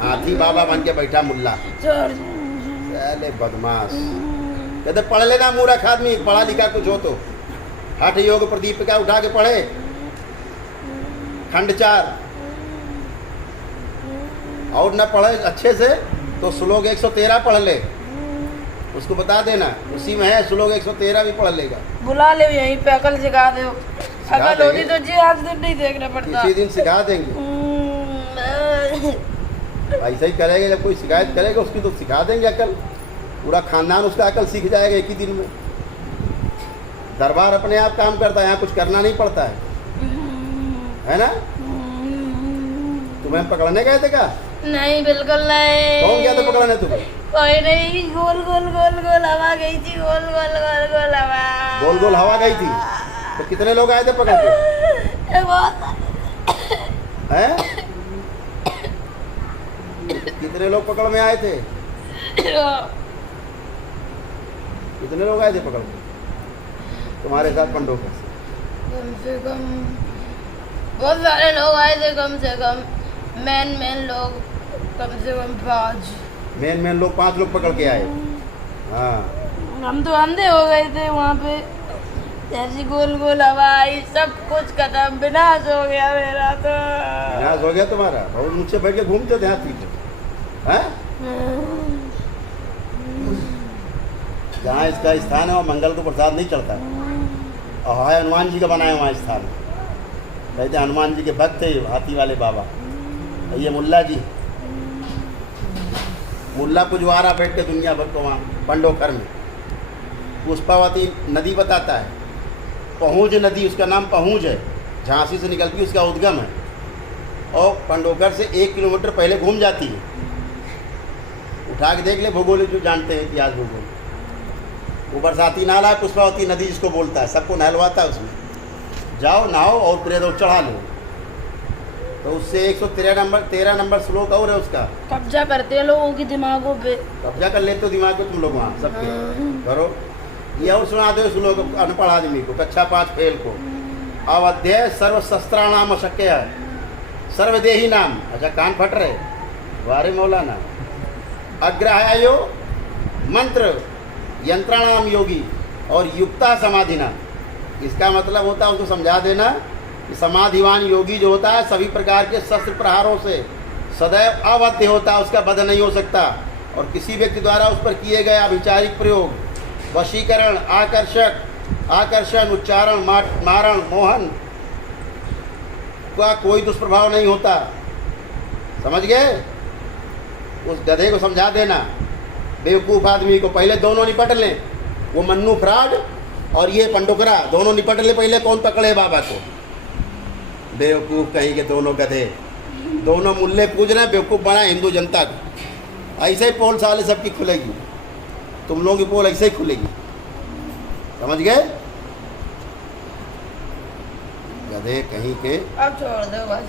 हाथी बाबा बन के बैठा मुल्ला, साले बदमाश। कहते पढ़ लेना मूर्ख आदमी, पढ़ा लिखा कुछ हो तो हठ योग प्रदीपिका उठा के पढ़े, खंड 4। और न पढ़े अच्छे से तो श्लोक 113 पढ़ ले, उसको बता देना, उसी में है श्लोक 113 भी पढ़ लेगा। बुला ले यहीं पे, अकल सिखा दो। अकल होती तो जी आज दिन नहीं देखना पड़ता। किसी दिन सिखा देंगे। ऐसा ही करेगा, जब कोई शिकायत करेगा उसकी तो सिखा देंगे अकल। पूरा खानदान उसका अकल सीख जाएगा एक ही दिन में। दरबार अपने आप काम करता है, यहाँ कुछ करना नहीं पड़ता है ना? तुम्हें पकड़ने गए थे क्या? नहीं, बिल्कुल नहीं। कौन गया था पकड़ने तुम्हें? कोई नहीं, गोल गोल गोल गोल हवा गई थी, गोल गोल गोल गोल हवा। गोल गोल हवा गई थी तो कितने लोग आए थे पकड़ के? हैं? कितने लोग पकड़ में आए थे? कितने लोग आए थे पकड़ में तुम्हारे साथ पंडोकर से? कम से कम बहुत सारे लोग आए थे, कम से कम मेन लोग कम से कम 5। मेन लोग 5 लोग पकड़ के आए। हाँ, हम तो अंधे हो गए थे वहाँ पे। जैसी गोल गोल हवा आई, सब कुछ खत्म, विनाश हो गया मेरा तो। विनाश हो गया तुम्हारा? बहुत मुझसे बैठ के घूमते थे हाथी पे, हैं? जहाँ इसका स्थान है वहाँ मंगल को प्रसाद नहीं चढ़ता। और है हनुमान जी का बनाया वहाँ स्थान। कहते हनुमान जी के भक्त थे हाथी वाले बाबा। ये मुल्ला जी, मुल्ला पुजवारा बैठ के दुनिया भर को वहाँ पंडोकर में पुष्पावती नदी बताता है। पहुँच नदी, उसका नाम पहुँच है, झांसी से निकलती है, उसका उद्गम है और पंडोकर से 1 किलोमीटर पहले घूम जाती है। उठा के देख ले, भूगोल जो जानते हैं इतिहास भूगोल। वो बरसाती नाला है, पुष्पावती नदी जिसको बोलता है, सबको नहलवाता है उसमें। जाओ नहाओ और प्रेत चढ़ा लो। तो उससे 113 नंबर श्लोक और है उसका। कब्जा करते हैं लोगों की दिमागों पे। कब्जा कर लेते हो दिमाग पे तुम लोग वहाँ सबके। करो ये और सुना दो श्लोक अनपढ़ आदमी को, कक्षा 5 फेल को। अवध्याय सर्वशस्त्राणाम अशक्य है, सर्वदेही नाम। अच्छा कान फट रहे, वारे मौलाना। अग्रहायो मंत्र यंत्राणाम योगी और युक्ता समाधिना। इसका मतलब होता है, उसको समझा देना कि समाधिवान योगी जो होता है सभी प्रकार के शस्त्र प्रहारों से सदैव अवध्य होता है, उसका वध नहीं हो सकता। और किसी व्यक्ति द्वारा उस पर किए गए अभिचारिक प्रयोग, वशीकरण, आकर्षण, उच्चारण, मारण, मोहन का कोई दुष्प्रभाव नहीं होता। समझ गए? उस गधे को समझा देना, बेवकूफ़ आदमी को। पहले दोनों निपट लें, वो मन्नू फ्रॉड और ये पंडोकरा, दोनों निपट ले पहले, कौन पकड़े बाबा को। बेवकूफ़ कहीं के दोनों गधे, दोनों मुल्ले पूज रहे हैं, बेवकूफ़ बना हिंदू जनता को। ऐसे ही पोल साले सबकी खुलेगी, तुम लोगों की पोल ऐसे ही खुलेगी। समझ गए? गधे कहीं के। अब छोड़ दो बस,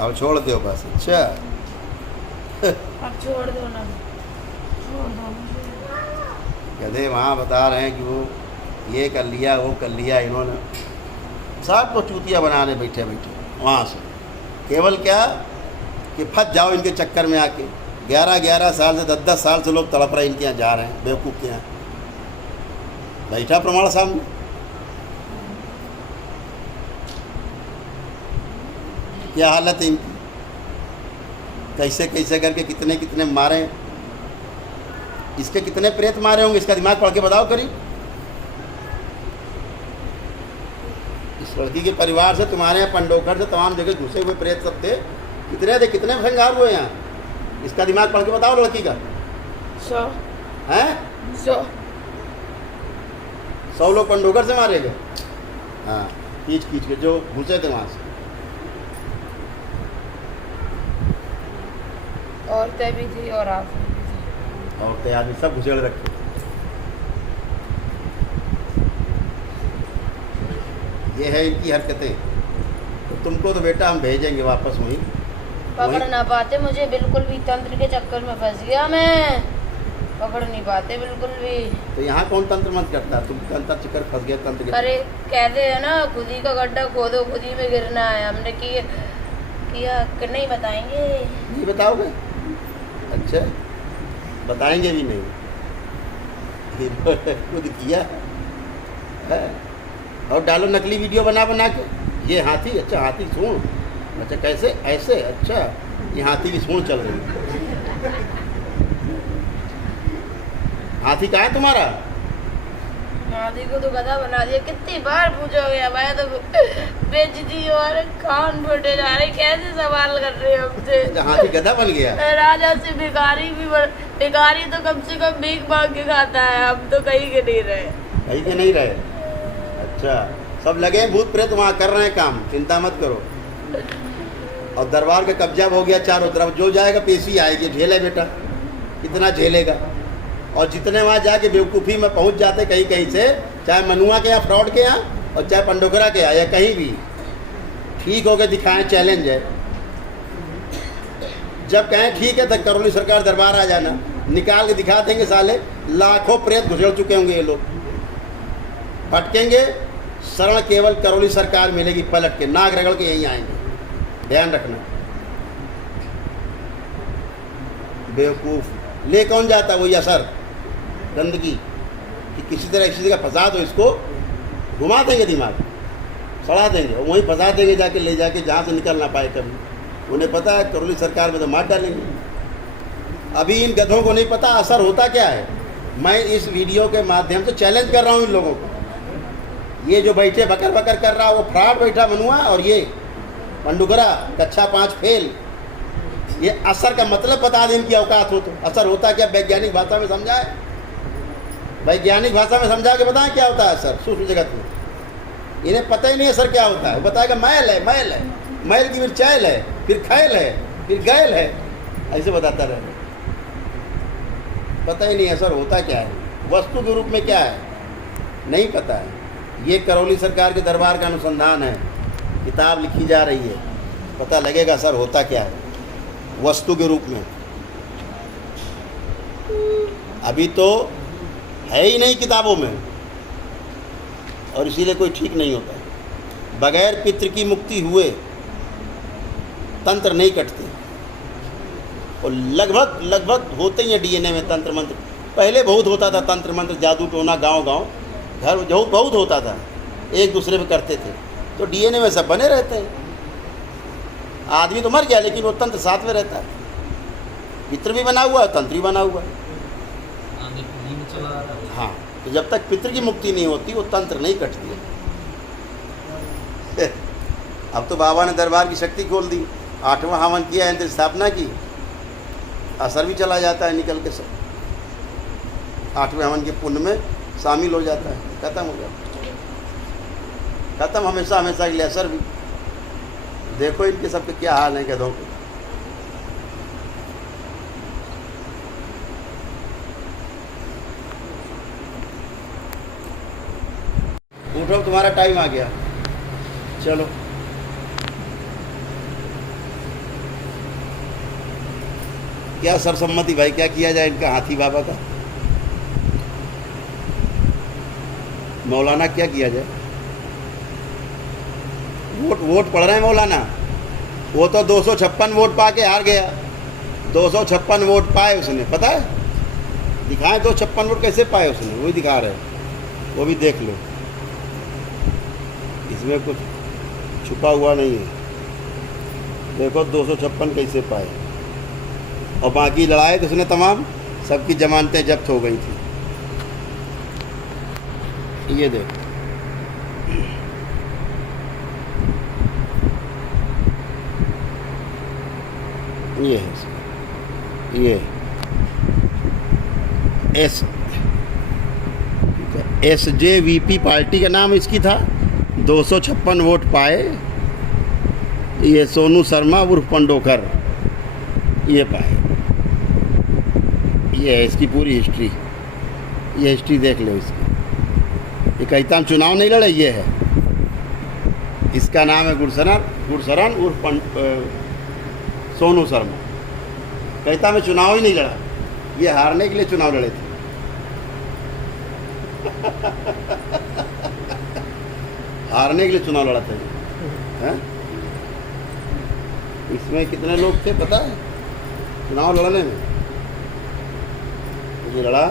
अब छोड़ दो बस। अच्छा अब छोड़ दो ना, छोड़ दो। गधे वहाँ बता रहे हैं कि वो ये कर लिया, वो कर लिया, इन्होंने सब को चूतिया बनाने बैठे वहाँ से। केवल क्या कि फंस जाओ इनके चक्कर में आके। 11 साल से 10 साल से लोग तड़प रहे इनके यहाँ जा रहे हैं, बेवकूफ़ के यहाँ बैठा प्रमाण सामने। क्या हालत है इनकी, कैसे कैसे करके कितने कितने मारे, इसके कितने प्रेत मारे होंगे, इसका दिमाग पढ़ के बताओ करीब। इस लड़की के परिवार से, तुम्हारे यहाँ पंडोकर से, तमाम जगह घुसे हुए प्रेत सब थे। कितने संहार हुए यहाँ, इसका दिमाग पढ़ के बताओ लड़की का। 100 हैं? 100 लोग पंडोकर से मारे गए। हाँ, खींच के जो घुसे थे वहाँ से। औरतें भी थी और आप भी थी। औरतें आदमी सब घुसेड़ रखे। ये है इनकी हरकतें। तो तुमको तो बेटा हम भेजेंगे वापस वहीं। पकड़ ना पाते मुझे बिल्कुल भी, तंत्र के चक्कर में फंस गया मैं, पकड़ नहीं पाते बिल्कुल भी। तो यहाँ कौन तंत्र मंत्र करता है? तुम तंत्र चक्कर फंस गया तंत्र के। अरे कहते हैं ना खुद ही का गड्ढा खोदो खुद ही में गिरना है, हमने किया कि नहीं बताएंगे। नहीं बताओगे? अच्छा बताएंगे भी नहीं, खुद किया है। और डालो नकली वीडियो बना बना के, ये हाथी, अच्छा हाथी सूंड, अच्छा कैसे ऐसे, अच्छा ये हाथी की सूंड चल रही है। हाथी कहाँ है तुम्हारा? हाथी को तो गधा बना दिया, कितनी बार पूछोगे, हमारे तो बेइज्जती और कान फटे जा रहे, कैसे सवाल कर रहे हो हमसे। अच्छा, हाथी गधा बन गया। राजा से भिखारी तो कम से कम भीख मांग के खाता है, हम तो कहीं के नहीं रहे। कहीं के नहीं रहे? अच्छा सब लगे हैं भूत प्रेत वहाँ कर रहे हैं काम, चिंता मत करो। और दरबार का कब्जा हो गया चारों तरफ, जो जाएगा पेशी आएगी, झेले बेटा कितना झेलेगा। और जितने वहाँ जाके बेवकूफ़ी में पहुँच जाते कहीं कहीं से, चाहे मनुआ के यहाँ, फ्रॉड के यहाँ, और चाहे पंडोकरा के यहाँ, या कहीं भी ठीक होके दिखाएं, चैलेंज है। जब कहें ठीक है तो करौली सरकार दरबार आ जाना, निकाल के दिखा देंगे साले। लाखों प्रेत घुसड़ चुके होंगे ये लोग, भटकेंगे, शरण केवल करौली सरकार मिलेगी, पलट के नाक रगड़ के यहीं आएंगे, ध्यान रखना। बेवकूफ़ ले कौन जाता? वही असर गंदगी कि किसी तरह फंसा दो इसको, घुमा देंगे दिमाग, सड़ा देंगे, और वहीं फंसा देंगे जाके, ले जाके जहाँ से निकल ना पाए कभी। उन्हें पता है करौली सरकार में तो मार डालेंगे। अभी इन गधों को नहीं पता असर होता क्या है। मैं इस वीडियो के माध्यम से चैलेंज कर रहा हूँ इन लोगों को। ये जो बैठे बकर बकर कर रहा है वो फ्रॉड बैठा मनुआ, और ये पंडुकरा कक्षा 5 फेल। ये असर का मतलब बता दें इनकी औकात हो तो। असर होता क्या वैज्ञानिक भाषा में समझाए, वैज्ञानिक भाषा में समझा के बताएं क्या होता है असर सूक्ष्म जगत में। इन्हें पता ही नहीं असर क्या होता है। बताएगा मैल है, मैल है, मैल की फिर चैल है, फिर खैल है, फिर गैल है, ऐसे बताता रहे। पता ही नहीं असर होता क्या है, वस्तु के रूप में क्या है नहीं पता है। ये करौली सरकार के दरबार का अनुसंधान है, किताब लिखी जा रही है, पता लगेगा असर होता क्या है वस्तु के रूप में। अभी तो है ही नहीं किताबों में, और इसीलिए कोई ठीक नहीं होता। बगैर पितृ की मुक्ति हुए तंत्र नहीं कटते, और लगभग होते ही हैं डीएनए में तंत्र मंत्र। पहले बहुत होता था तंत्र मंत्र, जादू टोना, गांव घर बहुत होता था, एक दूसरे में करते थे, तो डीएनए में सब बने रहते हैं। आदमी तो मर गया लेकिन वो तंत्र साथ में रहता है, पितृ भी बना हुआ है, तंत्र भी बना हुआ है। हाँ, तो जब तक पितृ की मुक्ति नहीं होती वो तंत्र नहीं कटती है। अब तो बाबा ने दरबार की शक्ति खोल दी, 8वां हवन किया, यंत्र स्थापना की, असर भी चला जाता है निकल के सब, 8वें हवन के पुण्य में शामिल हो जाता है, खत्म हो जाता है, खत्म हमेशा के लिए असर भी। देखो इनके सबके क्या हाल है गधों के। उठो, तुम्हारा टाइम आ गया, चलो। क्या सर्वसम्मति भाई, क्या किया जाए इनका हाथी बाबा का? मौलाना क्या किया जाए? वोट पड़ रहे हैं मौलाना, वो तो 256 वोट पा के हार गया। 256 वोट पाए उसने, पता है? दिखाएं 256 वोट कैसे पाए उसने, वही दिखा रहे, वो भी देख लो, इसमें कुछ छुपा हुआ नहीं है। देखो 256 कैसे पाए, और बाकी लड़ाई तो उसने तमाम सबकी जमानतें जब्त हो गई थी। ये देखो, ये है, ये SJVP पार्टी का नाम इसकी था। 256 वोट पाए। ये सोनू शर्मा उर्फ पंडोकर ये पाए। ये है इसकी पूरी हिस्ट्री, ये हिस्ट्री देख लो इसकी। ये कहता हम चुनाव नहीं लड़े, ये है इसका नाम है गुरशरण उर्फ सोनू शर्मा। कहता मैं चुनाव ही नहीं लड़ा, ये हारने के लिए चुनाव लड़े थे। हारने के लिए चुनाव लड़ा था हैं? इसमें कितने लोग थे पता है चुनाव लड़ने में? ये लड़ा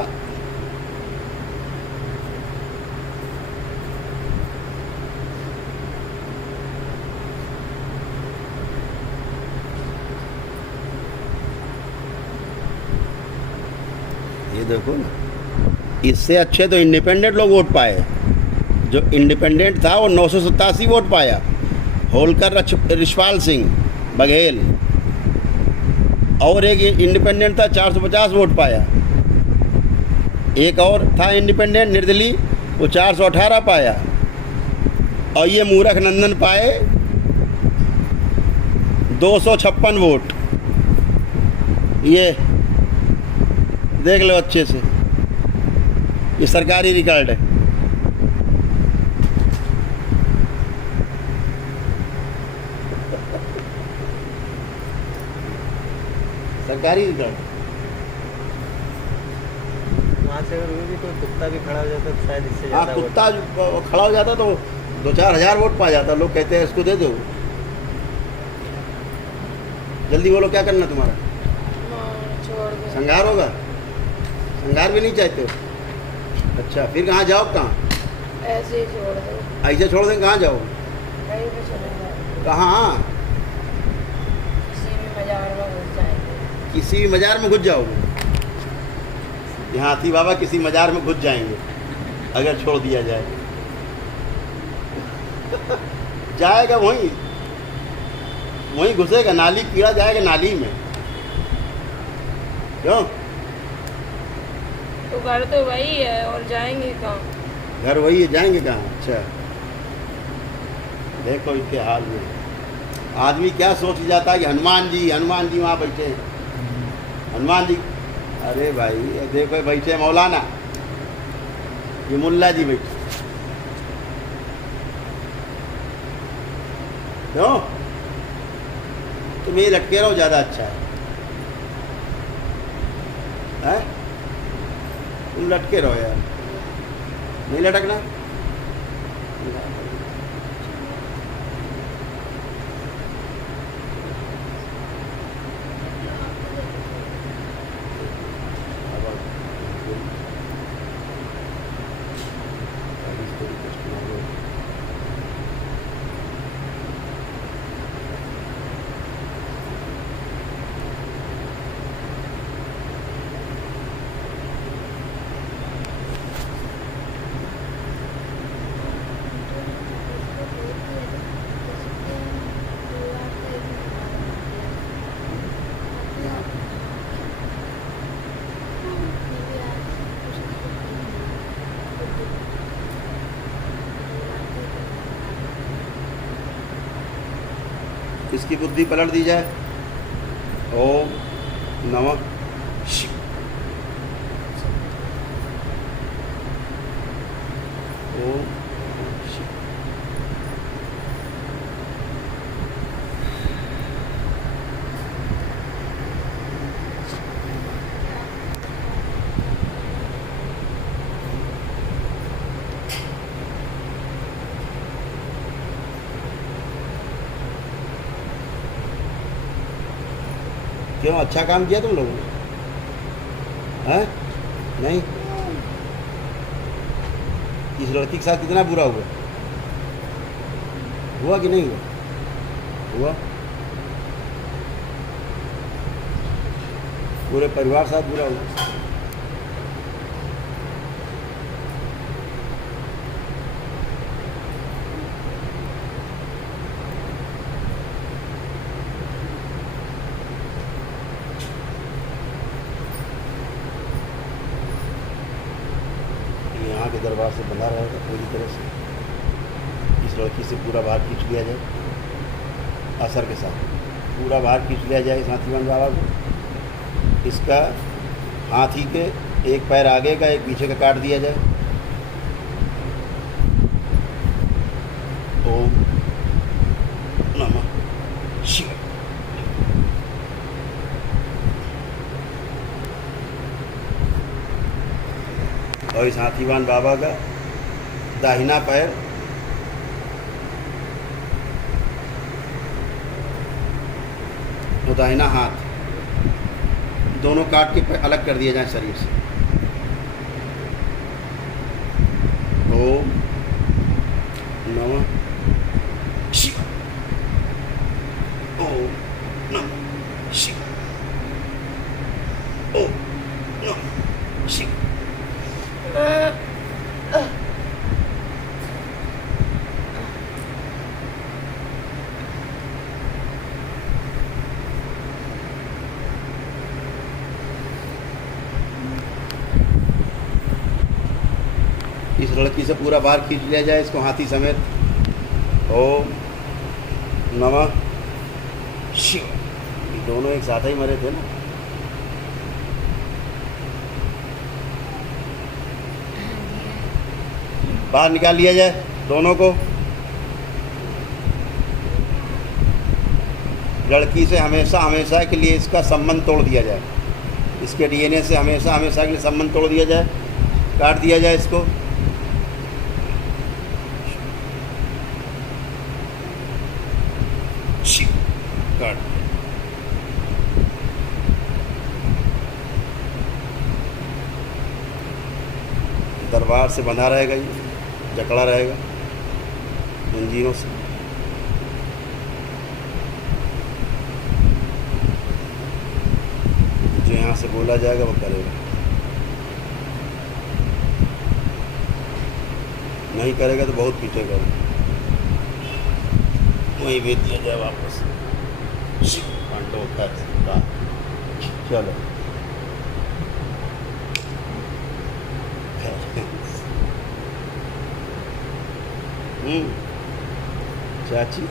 ये देखो ना, इससे अच्छे तो इंडिपेंडेंट लोग वोट पाए। जो इंडिपेंडेंट था वो 987 वोट पाया, होलकर रिछपाल सिंह बघेल, और एक इंडिपेंडेंट था 450 वोट पाया। एक और था इंडिपेंडेंट निर्दलीय, वो 418 पाया। और ये मूरख नंदन पाए 256 वोट। ये देख लो अच्छे से, ये सरकारी रिकॉर्ड है। सरकारी रिकॉर्ड। वहाँ से अगर भी कोई कुत्ता भी खड़ा हो जाता तो शायद इससे हाँ, ज़्यादा वोट। कुत्ता जो खड़ा हो जाता तो 2-4 हज़ार वोट पा जाता। लोग कहते हैं इसको दे दो। जल्दी बोलो, क्या करना तुम्हारा? छोड़ दो। संघार होगा? संघार भी नहीं चाहते हो? अच्छा, फिर कहाँ जाओ? कहाँ ऐसे ही छोड़ दो। ऐसे छोड़ दें? कहाँ जाओ? कहीं भी चले जाओ, कहाँ? किसी भी मजार में घुस जाएंगे। किसी भी मजार में घुस जाओगे? यहाँ हाथी बाबा किसी मजार में घुस जाएंगे अगर छोड़ दिया जाए। जाएगा वहीं घुसेगा, नाली कीड़ा जाएगा नाली में। क्यों? तो घर तो वही है और जाएंगे कहाँ? घर वही है, जाएंगे कहाँ? अच्छा, देखो इनके हाल में आदमी क्या सोच जाता है कि हनुमान जी वहाँ बैठे हैं। हनुमान जी, अरे भाई ये देखो ये बैठे मौलाना, ये मुल्ला जी बैठे। क्यों? तुम ये लटके रहो, ज़्यादा अच्छा है। तुम लटके रहो यार, नहीं लटकना। इसकी बुद्धि पलट दी जाए। ओम नमः शिवाय। ओम शिवाय। क्यों, अच्छा काम किया तुम लोगों ने? हैं? नहीं? इस लड़की के साथ कितना बुरा हुआ? हुआ कि नहीं हुआ? हुआ। पूरे परिवार साथ बुरा हुआ। यहाँ के दरबार से बंधा रहेगा पूरी तरह से। इस लड़की से पूरा बाहर खींच लिया जाए, असर के साथ पूरा बाहर खींच लिया जाए इस हाथीवान बाबा को। इसका हाथी के एक पैर आगे का एक पीछे का काट दिया जाए। ओम और इस हाथीवान बाबा का दाहिना पैर और दाहिना हाथ दोनों काट के अलग कर दिए जाए शरीर से। ओम नमः शिवाय। ओम नमः शिवाय। ओम नमः शिवाय। इस लड़की से पूरा बाहर खींच लिया जाए इसको हाथी समेत। ओम नमः शिवाय। ये दोनों एक साथ ही मरे थे ना। बाहर निकाल लिया जाए दोनों को। लड़की से हमेशा हमेशा के लिए इसका संबंध तोड़ दिया जाए। इसके डीएनए से हमेशा हमेशा के लिए संबंध तोड़ दिया जाए। काट दिया जाए इसको। काट। दरबार से बंधा रहेगा, ये जकड़ा रहेगा जंजीरों से। जो यहाँ से बोला जाएगा वो करेगा, नहीं करेगा तो बहुत पीटेगा। वहीं भेज दिया जाए वापस। चलो चाची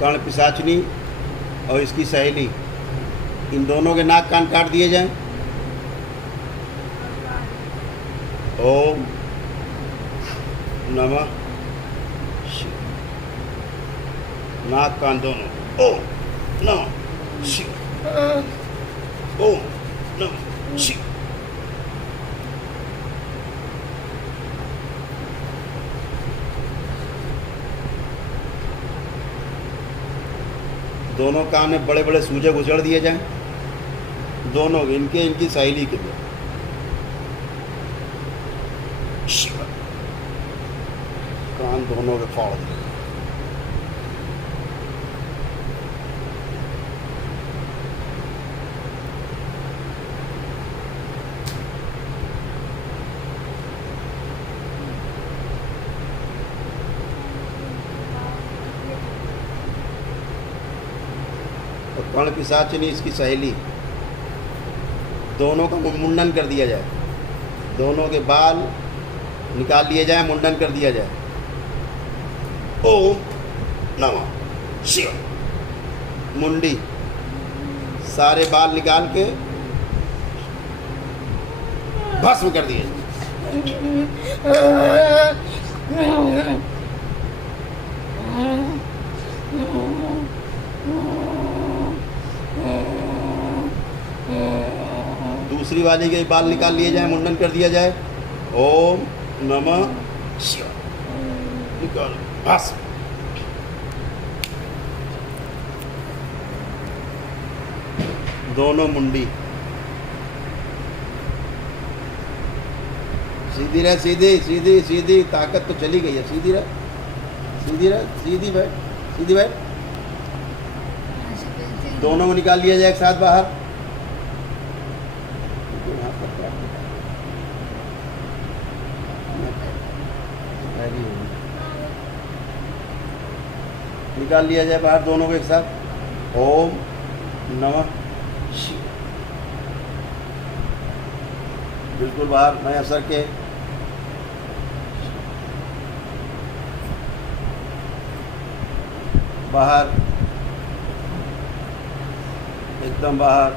कर्ण पिशाचनी और इसकी सहेली, इन दोनों के नाक कान काट दिए जाएं। ओम नमः शिवाय। नाक कान दोनों। ओम नमः शिवाय। ओम नमः शिवाय। दोनों कान में बड़े बड़े सूजे घुसड़ दिए जाएं। दोनों इनके इनकी सहेली के लिए। कान दोनों के फाड़ दिए। और कर्ण पिशाचिनी इसकी सहेली, दोनों का मुंडन कर दिया जाए। दोनों के बाल निकाल लिए जाए, मुंडन कर दिया जाए। ओम नमः शिवाय। मुंडी सारे बाल निकाल के भस्म कर दिए। दूसरी वाली के बाल निकाल लिए जाए, मुंडन कर दिया जाए। ओम नमः शिवाय। निकाल भस्म। दोनों मुंडी सीधी रह, सीधी सीधी सीधी। ताकत तो चली गई है। सीधी रह, सीधी रह, सीधी बैठ, सीधी बैठ। दोनों को निकाल लिया जाए एक साथ बाहर। निकाल लिया जाए बाहर दोनों को एक साथ। ओम नमः शिवाय। बिल्कुल बाहर, नए असर के। बाहर एकदम बाहर।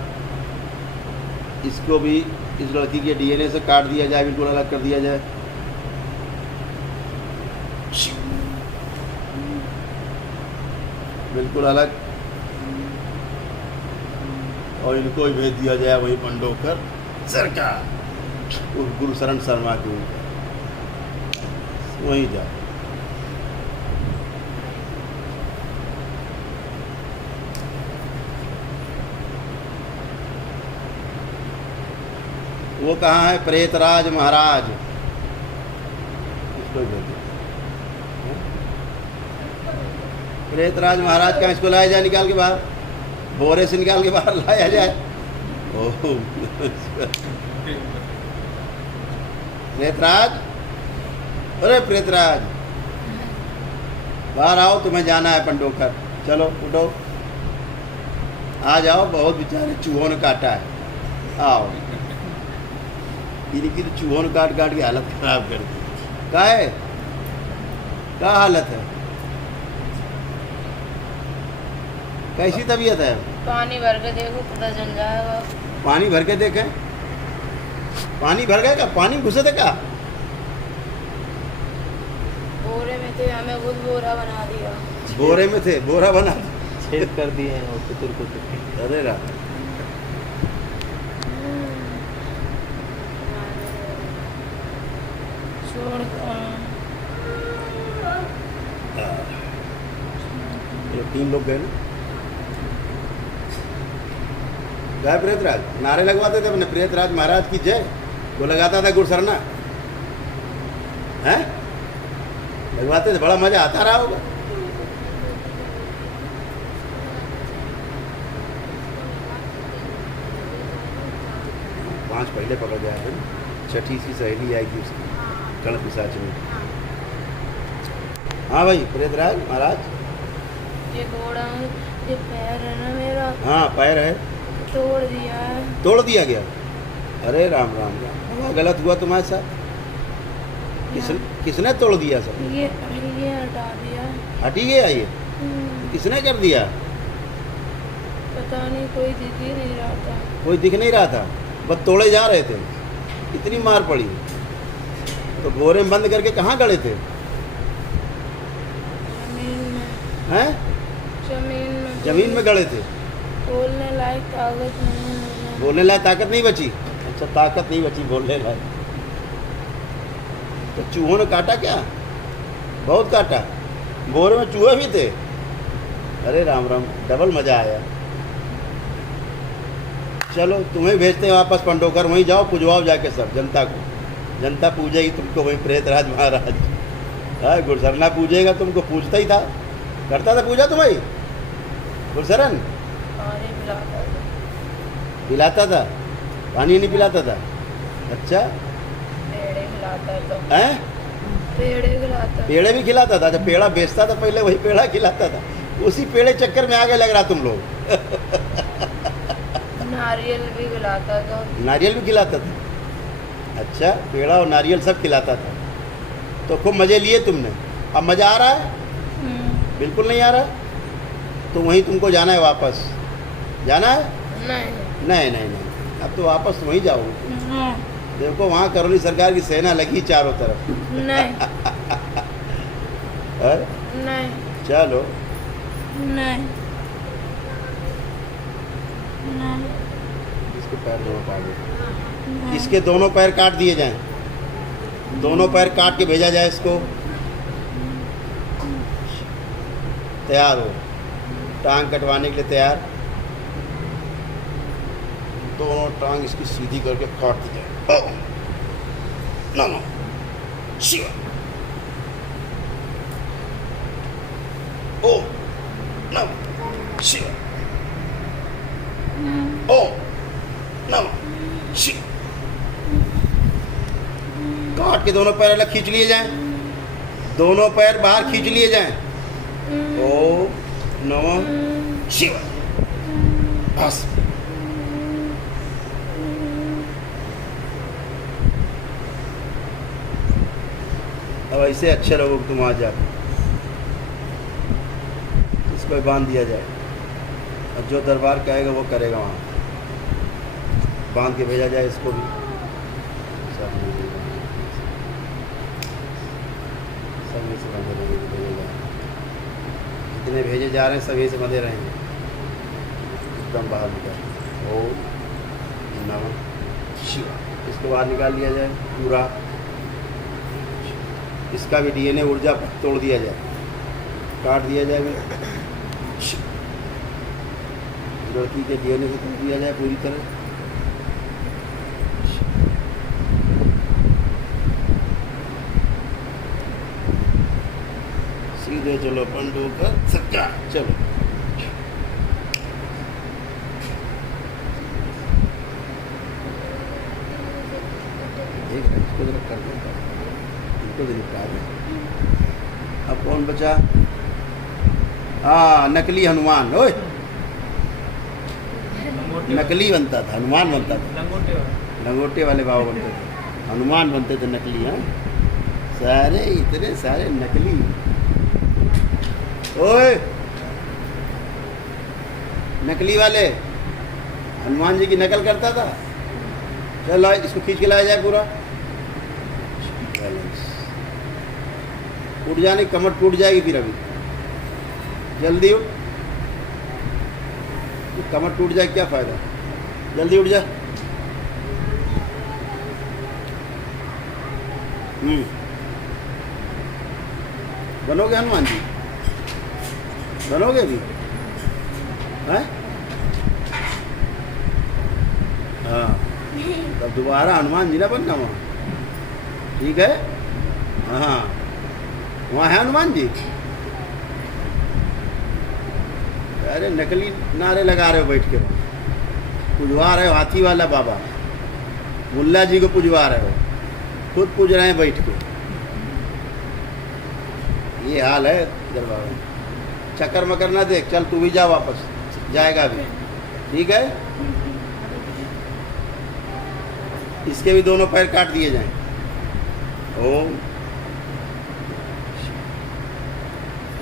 इसको भी इस लड़की के डीएनए से काट दिया जाए, बिल्कुल अलग कर दिया जाए। बिल्कुल अलग। और इनको ही भेज दिया जाए वही पंडोकर सरकार उस गुरुशरण शर्मा के ऊपर, वहीं जाए। वो कहाँ है? प्रेतराज महाराज, इसको भेज दो। प्रेतराज महाराज का इसको लाया जाए, निकाल के बाहर, बोरे से निकाल के बाहर लाया जाए। ओह प्रेतराज, अरे प्रेतराज बाहर आओ, तुम्हें जाना है पंडोकर। चलो उठो, आ जाओ। बहुत बेचारे चूहों ने काटा है, आओ। इनकी तो चूहों ने काट काट के हालत खराब कर दी। क्या है, क्या हालत है, कैसी तबीयत है? पानी भर के देखो, पता चल जाएगा। पानी भर के देखे? पानी भर गया क्या? पानी घुसे थे क्या? बोरे में थे, हमें खुद बोरा बना दिया। बोरे में थे, बोरा बना दिया। छेद कर दिए हैं और कुतुर कुतुर। अरे राम, छोड़ ये 3 लोग गए ना। जय प्रेतराज, नारे लगवाते थे अपने प्रेतराज महाराज की जय, वो लगाता था गुरसरना, हैं? लगवाते थे, बड़ा मजा आता रहा होगा। पांच पहले पकड़ गया था, छठी सी सहेली आई थी उसकी, कण पिशाच में। हाँ भाई प्रेतराज महाराज, ये घोड़ा, ये पैर है ना मेरा, हाँ पैर है, तोड़ दिया है। तोड़ दिया गया। अरे राम राम राम, हुआ गलत हुआ तुम्हारे साथ। किसने तोड़ दिया सब? ये हटा दिया। हटी गया ये? किसने कर दिया? पता नहीं, कोई दिख ही नहीं रहा था। कोई दिख नहीं रहा था, बस तोड़े जा रहे थे, इतनी मार पड़ी। तो बोरे में बंद करके कहाँ गड़े थे? जमीन में। हैं? जमीन में। जमीन में गड़े थे। बोलने लायक ताकत नहीं है मुझे। बोलने लायक ताकत नहीं बची? अच्छा, ताकत नहीं बची बोलने लायक। तो चूहों ने काटा क्या? बहुत काटा। बोरे में चूहे भी थे। अरे राम राम, डबल मजा आया। चलो तुम्हें भेजते हैं वापस पंडोकर, वहीं जाओ, पुजवाओ जाके सब जनता को। जनता पूजेगी तुमको, वहीं प्रेतराज महाराज। हाँ, गुरसरना पूजेगा तुमको, पूछता ही था, करता था पूजा तुम्हारी गुरसरन। पानी पिलाता था। पिलाता था? पानी नहीं पिलाता था? अच्छा, पेड़े खिलाता था। हैं? पेड़े खिलाता। पेड़े भी खिलाता था? अच्छा, पेड़ा बेचता था पहले, वही पेड़ा खिलाता था। उसी पेड़े चक्कर में आगे लग रहा तुम लोग। नारियल भी खिलाता था। नारियल भी खिलाता था? अच्छा, पेड़ा और नारियल सब खिलाता था। तो खूब मज़े लिए तुमने। अब मज़ा आ रहा है? बिल्कुल नहीं आ रहा? तो वहीं तुमको जाना है वापस? जाना है? नहीं नहीं नहीं नहीं, अब तो वापस वहीं जाओगे। देखो वहाँ करौली सरकार की सेना लगी चारों तरफ। नहीं है? नहीं चलो नहीं नहीं। इसके पैर दोनों काट दो। इसके दोनों पैर काट दिए जाएं, दोनों पैर काट के भेजा जाए इसको। तैयार हो, टांग कटवाने के लिए तैयार। दोनों टांग इसकी सीधी करके काट दी जाए। ओम नमः शिवाय, ओम नमः शिवाय, ओम नमः शिवाय। काट के दोनों पैर अलग खींच लिए जाएं, दोनों पैर बाहर खींच लिए जाएं। ओम नमः शिवाय। बस अब ऐसे अच्छे लोगों को तुम आ जाओ, इसको बांध दिया जाए। और जो दरबार कहेगा वो करेगा वहाँ, बांध के भेजा जाए इसको भी। सब में से बंधे भेजे जाए, जितने भेजे जा रहे हैं सभी से बंधे रहेंगे, एकदम बाहर निकल। ओम नमः शिवाय। इसको बाहर निकाल लिया जाए पूरा, इसका भी डीएनए ऊर्जा तोड़ दिया जाए, काट दिया जाए, लड़की के डीएनए से तोड़ दिया जाए पूरी तरह। सीधे चलो पंडू का सच्चा, चलो देख रहे इसको जरा कर दो, इनको तो निपटा दो। अब कौन बचा? हाँ, नकली हनुमान। ओए नकली बनता था, हनुमान बनता था, लंगोटे वाले बाबा बनते थे, हनुमान बनते थे नकली। हाँ, सारे इतने सारे नकली। ओए नकली वाले हनुमान जी की नकल करता था। चल इसको खींच के लाया जाए पूरा। उठ जाने, कमर टूट जाएगी फिर अभी, जल्दी उठ, कमर टूट जाए क्या फायदा, जल्दी उठ जा। बनोगे हनुमान जी, बनोगे भी? हैं? हाँ, तब दोबारा हनुमान जी ना बनना वहाँ, ठीक है? हाँ, वहाँ है हनुमान जी। अरे नकली नारे लगा रहे हो बैठ के, पुजवा रहे हो हाथी वाला बाबा, मुल्ला जी को पुजवा रहे हो, खुद पूज रहे हैं बैठ के। ये हाल है दरबार में। चक्कर मकर ना देख, चल तू भी जा वापस, जाएगा भी, ठीक है? इसके भी दोनों पैर काट दिए जाएं। ओम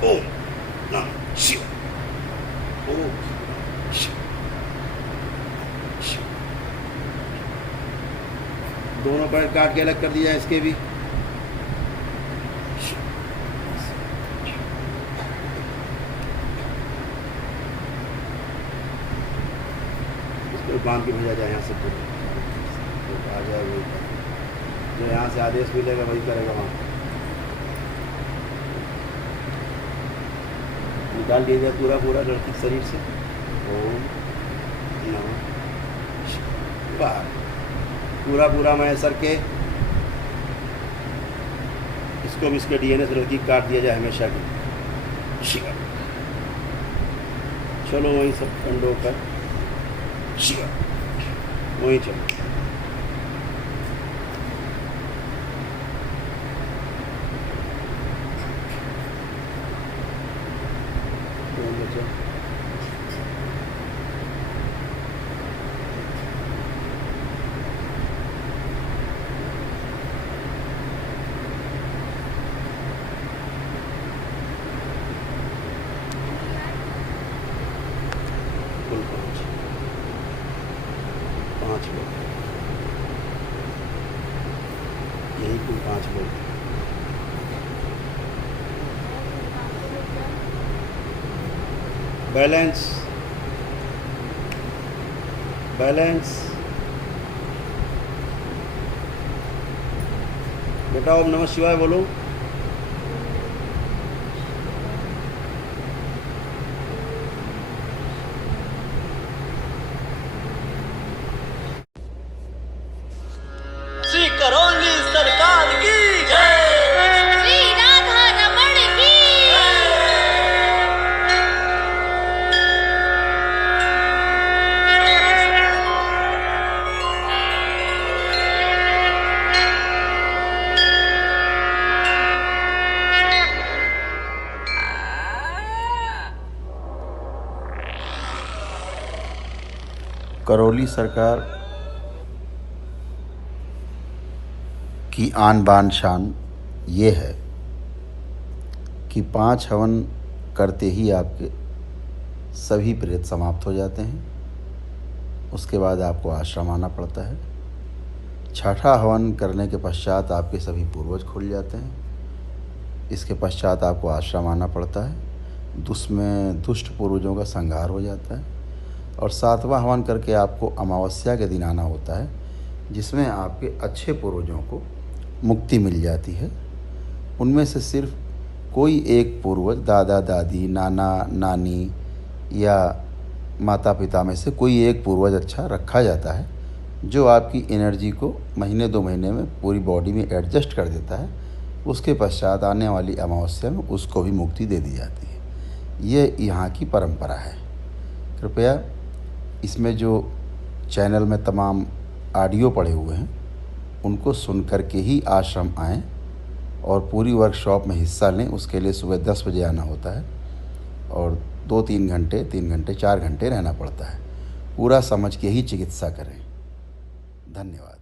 ओम नमः शिवाय। ओम दोनों पैर काट के अलग कर दिया इसके भी। इसको बांध के भेजा जाए यहाँ से, तो आ जाए वही, जो यहाँ से आदेश मिलेगा वही करेगा वहाँ। निकाल दिया जाए पूरा पूरा लड़की शरीर से। ओम नमः शिवाय। पूरा पूरा मैं सर के, इसको भी इसके डीएनए से लड़की काट दिया जाए हमेशा की। शिवा, चलो वहीं सब कंडों पर, शिवा वहीं चलो। कुल 5 लोग, यही कुल 5 लोग। Balance balance. बेटा ओम नमः शिवाय बोलो। श्री करौली सरकार की जय। श्री राधा रमण की करौली सरकार की आन बान शान ये है कि 5 हवन करते ही आपके सभी प्रेत समाप्त हो जाते हैं। उसके बाद आपको आश्रम आना पड़ता है। छठा हवन करने के पश्चात आपके सभी पूर्वज खुल जाते हैं। इसके पश्चात आपको आश्रम आना पड़ता है। उसमें दुष्ट पूर्वजों का संहार हो जाता है। और सातवां हवन करके आपको अमावस्या के दिन आना होता है, जिसमें आपके अच्छे पूर्वजों को मुक्ति मिल जाती है। उनमें से सिर्फ कोई एक पूर्वज, दादा दादी, नाना नानी या माता पिता में से कोई एक पूर्वज अच्छा रखा जाता है, जो आपकी एनर्जी को महीने 2 महीने में पूरी बॉडी में एडजस्ट कर देता है। उसके पश्चात आने वाली अमावस्या में उसको भी मुक्ति दे दी जाती है। ये यहाँ की परंपरा है। कृपया इसमें जो चैनल में तमाम ऑडियो पड़े हुए हैं उनको सुन कर के ही आश्रम आएँ और पूरी वर्कशॉप में हिस्सा लें। उसके लिए सुबह 10 बजे आना होता है और 2-3 घंटे, 3 घंटे, 4 घंटे रहना पड़ता है। पूरा समझ के ही चिकित्सा करें। धन्यवाद।